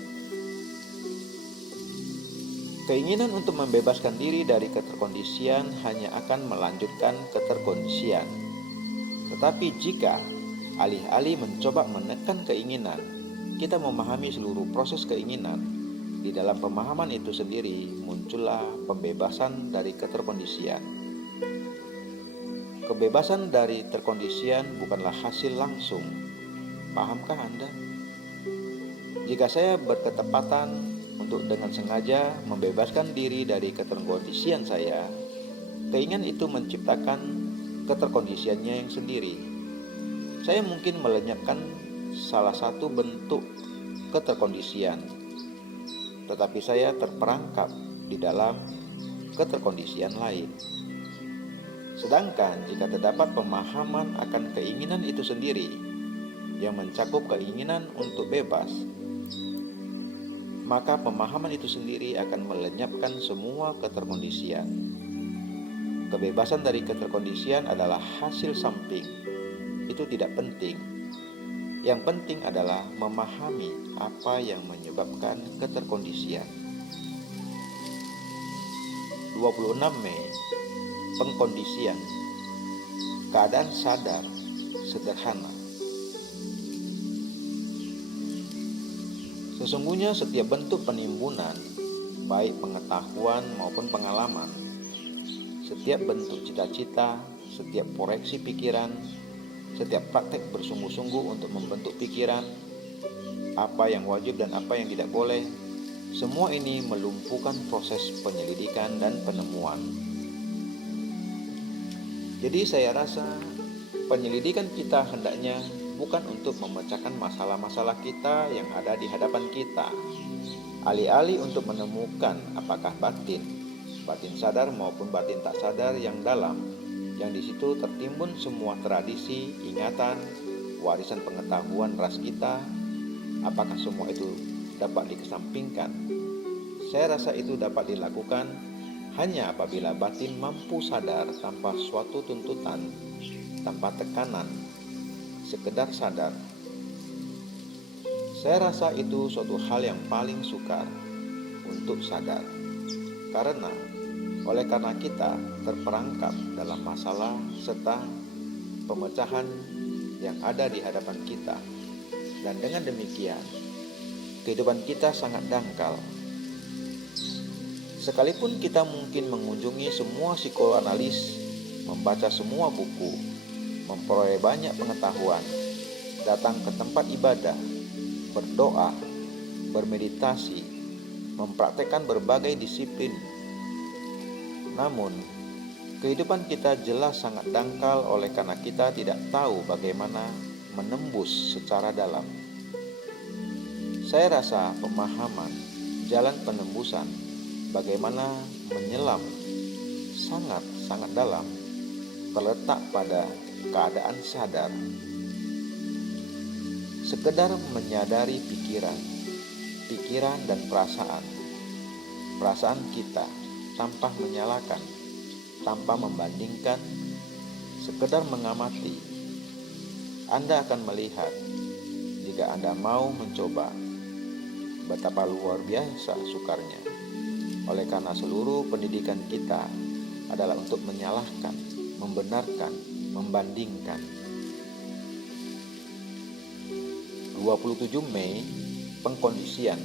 Keinginan untuk membebaskan diri dari keterkondisian hanya akan melanjutkan keterkondisian. Tetapi jika alih-alih mencoba menekan keinginan, kita memahami seluruh proses keinginan, di dalam pemahaman itu sendiri muncullah pembebasan dari keterkondisian. Kebebasan dari terkondisian bukanlah hasil langsung. Pahamkah Anda? Jika saya berketepatan untuk dengan sengaja membebaskan diri dari keterkondisian saya, keinginan itu menciptakan keterkondisiannya yang sendiri. Saya mungkin melenyapkan salah satu bentuk keterkondisian, tetapi saya terperangkap di dalam keterkondisian lain. Sedangkan jika terdapat pemahaman akan keinginan itu sendiri yang mencakup keinginan untuk bebas, maka pemahaman itu sendiri akan melenyapkan semua keterkondisian. Kebebasan dari keterkondisian adalah hasil samping. Itu tidak penting. Yang penting adalah memahami apa yang menyebabkan keterkondisian. 26 Mei, pengkondisian. Keadaan sadar sederhana. Sesungguhnya setiap bentuk penimbunan, baik pengetahuan maupun pengalaman, setiap bentuk cita-cita, setiap koreksi pikiran, setiap praktek bersungguh-sungguh untuk membentuk pikiran, apa yang wajib dan apa yang tidak boleh, semua ini melumpuhkan proses penyelidikan dan penemuan. Jadi saya rasa penyelidikan kita hendaknya bukan untuk memecahkan masalah-masalah kita yang ada di hadapan kita, alih-alih untuk menemukan apakah batin sadar maupun batin tak sadar yang dalam, yang di situ tertimbun semua tradisi, ingatan, warisan pengetahuan ras kita, apakah semua itu dapat dikesampingkan. Saya rasa itu dapat dilakukan hanya apabila batin mampu sadar tanpa suatu tuntutan, tanpa tekanan, sekedar sadar. Saya rasa itu suatu hal yang paling sukar untuk sadar. Karena kita terperangkap dalam masalah serta pemecahan yang ada di hadapan kita. Dan dengan demikian, kehidupan kita sangat dangkal. Sekalipun kita mungkin mengunjungi semua psikoanalis, membaca semua buku, memperoleh banyak pengetahuan, datang ke tempat ibadah, berdoa, bermeditasi, mempraktekkan berbagai disiplin. Namun, kehidupan kita jelas sangat dangkal oleh karena kita tidak tahu bagaimana menembus secara dalam. Saya rasa pemahaman jalan penembusan bagaimana menyelam sangat dalam terletak pada keadaan sadar. Sekedar menyadari pikiran dan perasaan kita tanpa menyalahkan, tanpa membandingkan, sekedar mengamati. Anda akan melihat jika Anda mau mencoba betapa luar biasa sukarnya. Oleh karena seluruh pendidikan kita adalah untuk menyalahkan, membenarkan, membandingkan. 27 Mei, pengkondisian.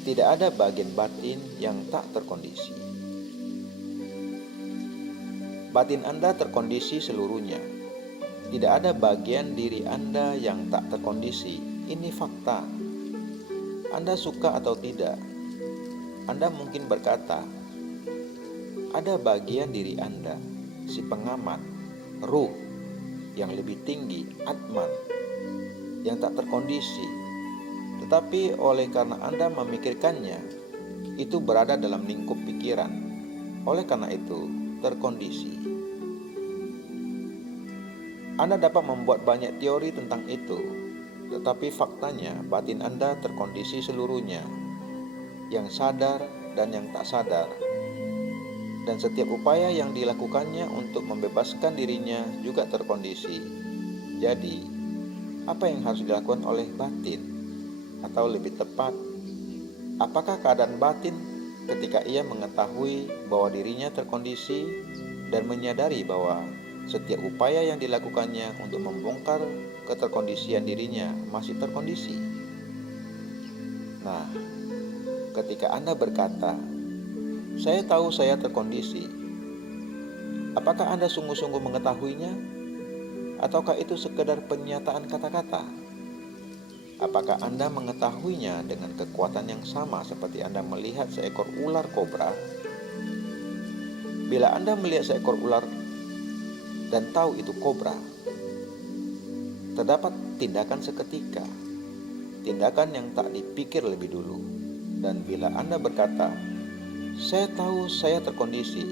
Tidak ada bagian batin yang tak terkondisi. Batin Anda terkondisi seluruhnya. Tidak ada bagian diri Anda yang tak terkondisi. Ini fakta. Anda suka atau tidak, Anda mungkin berkata, ada bagian diri Anda, si pengamat, ruh, yang lebih tinggi, Atman, yang tak terkondisi. Tetapi oleh karena Anda memikirkannya, itu berada dalam lingkup pikiran. Oleh karena itu, terkondisi. Anda dapat membuat banyak teori tentang itu, tetapi faktanya batin Anda terkondisi seluruhnya, yang sadar dan yang tak sadar. Dan setiap upaya yang dilakukannya untuk membebaskan dirinya juga terkondisi. Jadi, apa yang harus dilakukan oleh batin? Atau lebih tepat, apakah keadaan batin ketika ia mengetahui bahwa dirinya terkondisi dan menyadari bahwa setiap upaya yang dilakukannya untuk membongkar keterkondisian dirinya masih terkondisi? Nah, ketika Anda berkata, saya tahu saya terkondisi, apakah Anda sungguh-sungguh mengetahuinya? Ataukah itu sekedar pernyataan kata-kata? Apakah Anda mengetahuinya dengan kekuatan yang sama seperti Anda melihat seekor ular kobra? Bila Anda melihat seekor ular dan tahu itu kobra, terdapat tindakan seketika, tindakan yang tak dipikir lebih dulu. Dan bila Anda berkata, saya tahu saya terkondisi,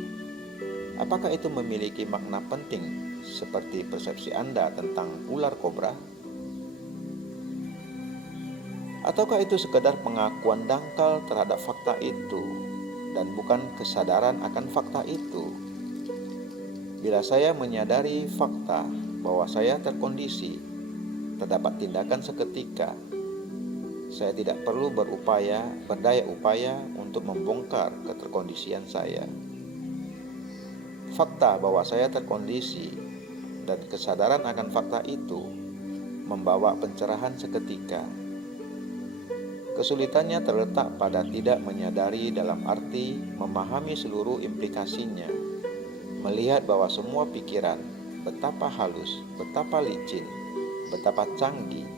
apakah itu memiliki makna penting seperti persepsi Anda tentang ular kobra? Ataukah itu sekedar pengakuan dangkal terhadap fakta itu dan bukan kesadaran akan fakta itu? Bila saya menyadari fakta bahwa saya terkondisi, terdapat tindakan seketika. Saya tidak perlu berdaya upaya untuk membongkar keterkondisian saya. Fakta bahwa saya terkondisi dan kesadaran akan fakta itu membawa pencerahan seketika. Kesulitannya terletak pada tidak menyadari dalam arti memahami seluruh implikasinya, melihat bahwa semua pikiran, betapa halus, betapa licin, betapa canggih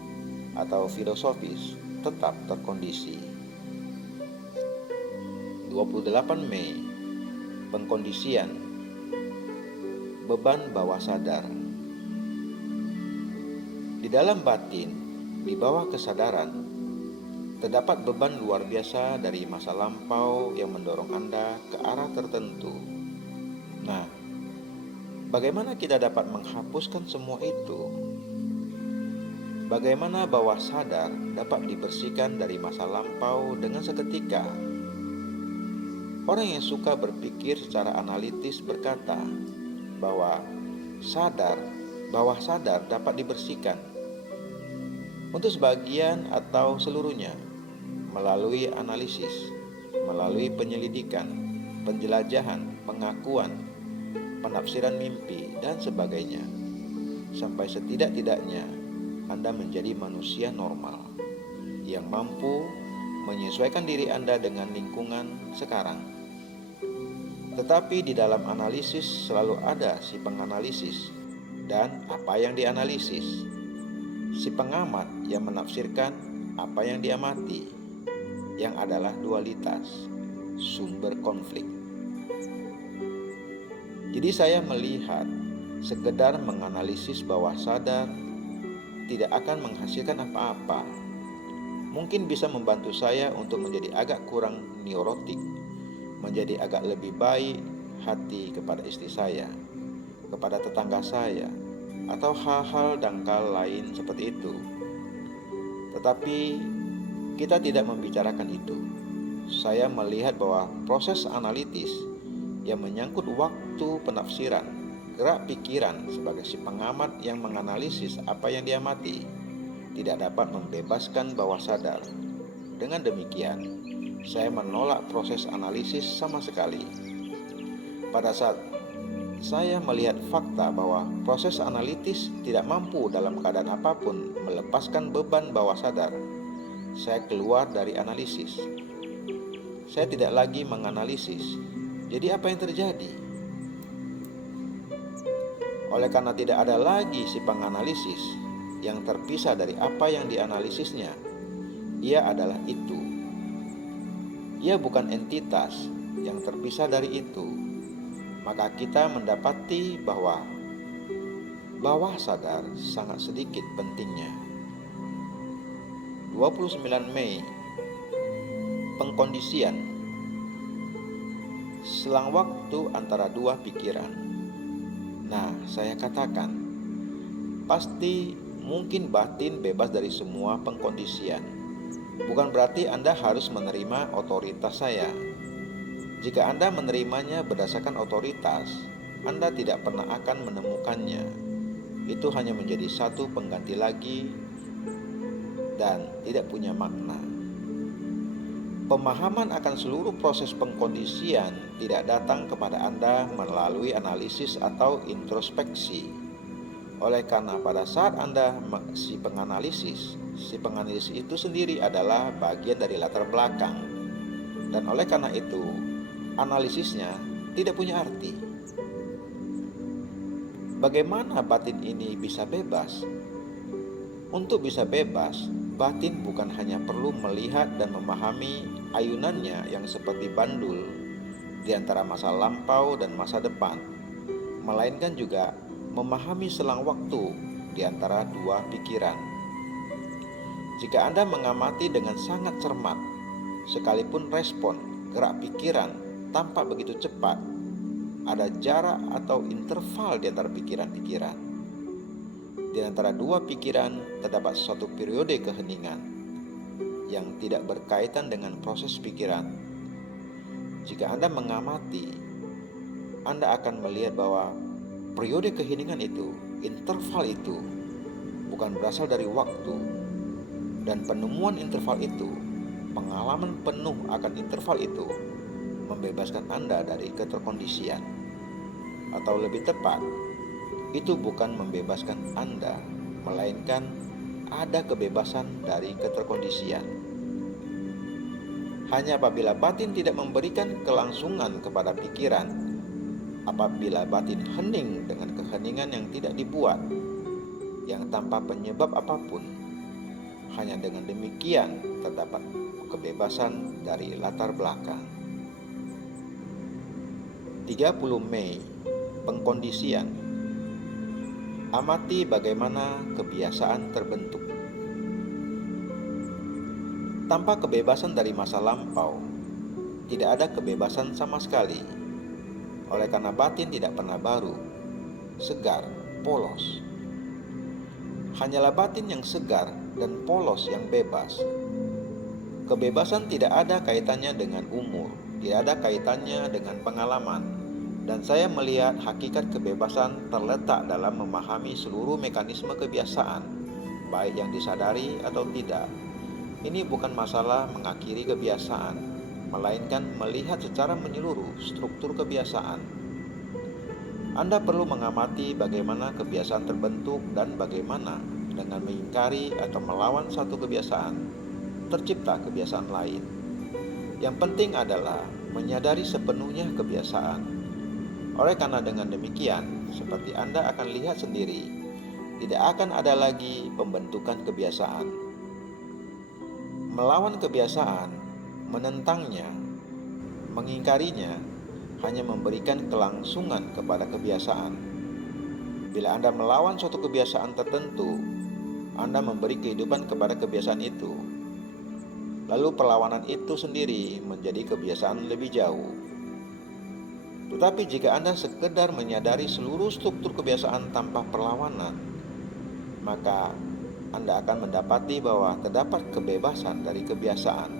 atau filosofis, tetap terkondisi. 28 Mei, pengkondisian, beban bawah sadar. Di dalam batin, di bawah kesadaran, terdapat beban luar biasa dari masa lampau yang mendorong Anda ke arah tertentu. Nah, bagaimana kita dapat menghapuskan semua itu? Bagaimana bawah sadar dapat dibersihkan dari masa lampau dengan seketika? Orang yang suka berpikir secara analitis berkata bahwa bawah sadar dapat dibersihkan untuk sebagian atau seluruhnya melalui analisis, melalui penyelidikan, penjelajahan, pengakuan, penafsiran mimpi, dan sebagainya, sampai setidak-tidaknya Anda menjadi manusia normal yang mampu menyesuaikan diri Anda dengan lingkungan sekarang. Tetapi di dalam analisis selalu ada si penganalisis dan apa yang dianalisis, si pengamat yang menafsirkan apa yang diamati, yang adalah dualitas, sumber konflik. Jadi saya melihat sekedar menganalisis bawah sadar tidak akan menghasilkan apa-apa. Mungkin bisa membantu saya untuk menjadi agak kurang neurotik, menjadi agak lebih baik hati kepada istri saya, kepada tetangga saya, atau hal-hal dangkal lain seperti itu. Tetapi kita tidak membicarakan itu. Saya melihat bahwa proses analitis yang menyangkut waktu penafsiran, gerak pikiran sebagai si pengamat yang menganalisis apa yang diamati, tidak dapat membebaskan bawah sadar. Dengan demikian, saya menolak proses analisis sama sekali. Pada saat saya melihat fakta bahwa proses analitis tidak mampu dalam keadaan apapun melepaskan beban bawah sadar, saya keluar dari analisis. Saya tidak lagi menganalisis. Jadi apa yang terjadi? Oleh karena tidak ada lagi si penganalisis yang terpisah dari apa yang dianalisisnya, ia adalah itu. Ia bukan entitas yang terpisah dari itu. Maka kita mendapati bahwa bawah sadar sangat sedikit pentingnya. 29 Mei, pengkondisian. Selang waktu antara dua pikiran. Nah, saya katakan, pasti mungkin batin bebas dari semua pengkondisian. Bukan berarti Anda harus menerima otoritas saya. Jika Anda menerimanya berdasarkan otoritas, Anda tidak pernah akan menemukannya. Itu hanya menjadi satu pengganti lagi dan tidak punya makna. Pemahaman akan seluruh proses pengkondisian tidak datang kepada Anda melalui analisis atau introspeksi. Oleh karena pada saat Anda si penganalisis itu sendiri adalah bagian dari latar belakang. Dan oleh karena itu, analisisnya tidak punya arti. Bagaimana batin ini bisa bebas? Untuk bisa bebas, batin bukan hanya perlu melihat dan memahami ayunannya yang seperti bandul di antara masa lampau dan masa depan, melainkan juga memahami selang waktu di antara dua pikiran. Jika Anda mengamati dengan sangat cermat, sekalipun respon gerak pikiran tampak begitu cepat, ada jarak atau interval di antara pikiran-pikiran. Di antara dua pikiran terdapat suatu periode keheningan yang tidak berkaitan dengan proses pikiran. Jika Anda mengamati, Anda akan melihat bahwa periode keheningan itu, interval itu, bukan berasal dari waktu. Dan penemuan interval itu, pengalaman penuh akan interval itu, membebaskan Anda dari keterkondisian. Atau lebih tepat, itu bukan membebaskan Anda, melainkan ada kebebasan dari keterkondisian. Hanya apabila batin tidak memberikan kelangsungan kepada pikiran apabila batin hening dengan keheningan yang tidak dibuat, yang tanpa penyebab apapun. Hanya dengan demikian terdapat kebebasan dari latar belakang. 30 Mei, pengkondisian. Amati bagaimana kebiasaan terbentuk. Tanpa kebebasan dari masa lampau, tidak ada kebebasan sama sekali. Oleh karena batin tidak pernah baru, segar, polos. Hanyalah batin yang segar dan polos yang bebas. Kebebasan tidak ada kaitannya dengan umur, tidak ada kaitannya dengan pengalaman. Dan saya melihat hakikat kebebasan terletak dalam memahami seluruh mekanisme kebiasaan, baik yang disadari atau tidak. Ini bukan masalah mengakhiri kebiasaan, melainkan melihat secara menyeluruh struktur kebiasaan. Anda perlu mengamati bagaimana kebiasaan terbentuk dan bagaimana dengan mengingkari atau melawan satu kebiasaan, tercipta kebiasaan lain. Yang penting adalah menyadari sepenuhnya kebiasaan. Oleh karena dengan demikian, seperti Anda akan lihat sendiri, tidak akan ada lagi pembentukan kebiasaan. Melawan kebiasaan, menentangnya, mengingkarinya, hanya memberikan kelangsungan kepada kebiasaan. Bila Anda melawan suatu kebiasaan tertentu, Anda memberi kehidupan kepada kebiasaan itu. Lalu perlawanan itu sendiri menjadi kebiasaan lebih jauh. Tetapi jika Anda sekedar menyadari seluruh struktur kebiasaan tanpa perlawanan, maka Anda akan mendapati bahwa terdapat kebebasan dari kebiasaan.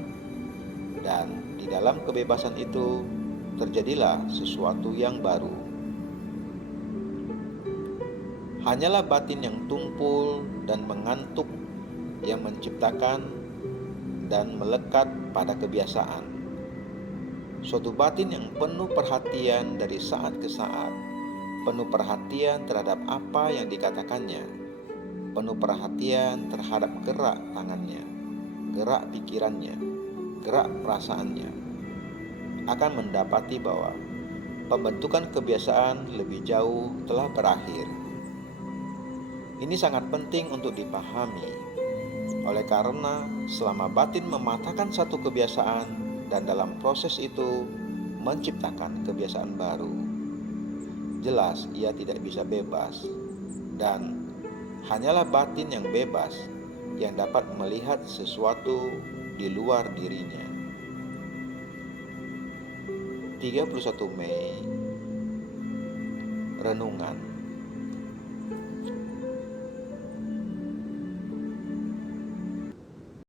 Dan di dalam kebebasan itu terjadilah sesuatu yang baru. Hanyalah batin yang tumpul dan mengantuk yang menciptakan dan melekat pada kebiasaan. Suatu batin yang penuh perhatian dari saat ke saat, penuh perhatian terhadap apa yang dikatakannya, penuh perhatian terhadap gerak tangannya, gerak pikirannya, gerak perasaannya, akan mendapati bahwa pembentukan kebiasaan lebih jauh telah berakhir. Ini sangat penting untuk dipahami, oleh karena selama batin mematahkan satu kebiasaan dan dalam proses itu menciptakan kebiasaan baru, jelas ia tidak bisa bebas, dan hanyalah batin yang bebas yang dapat melihat sesuatu di luar dirinya. 31 Mei, renungan.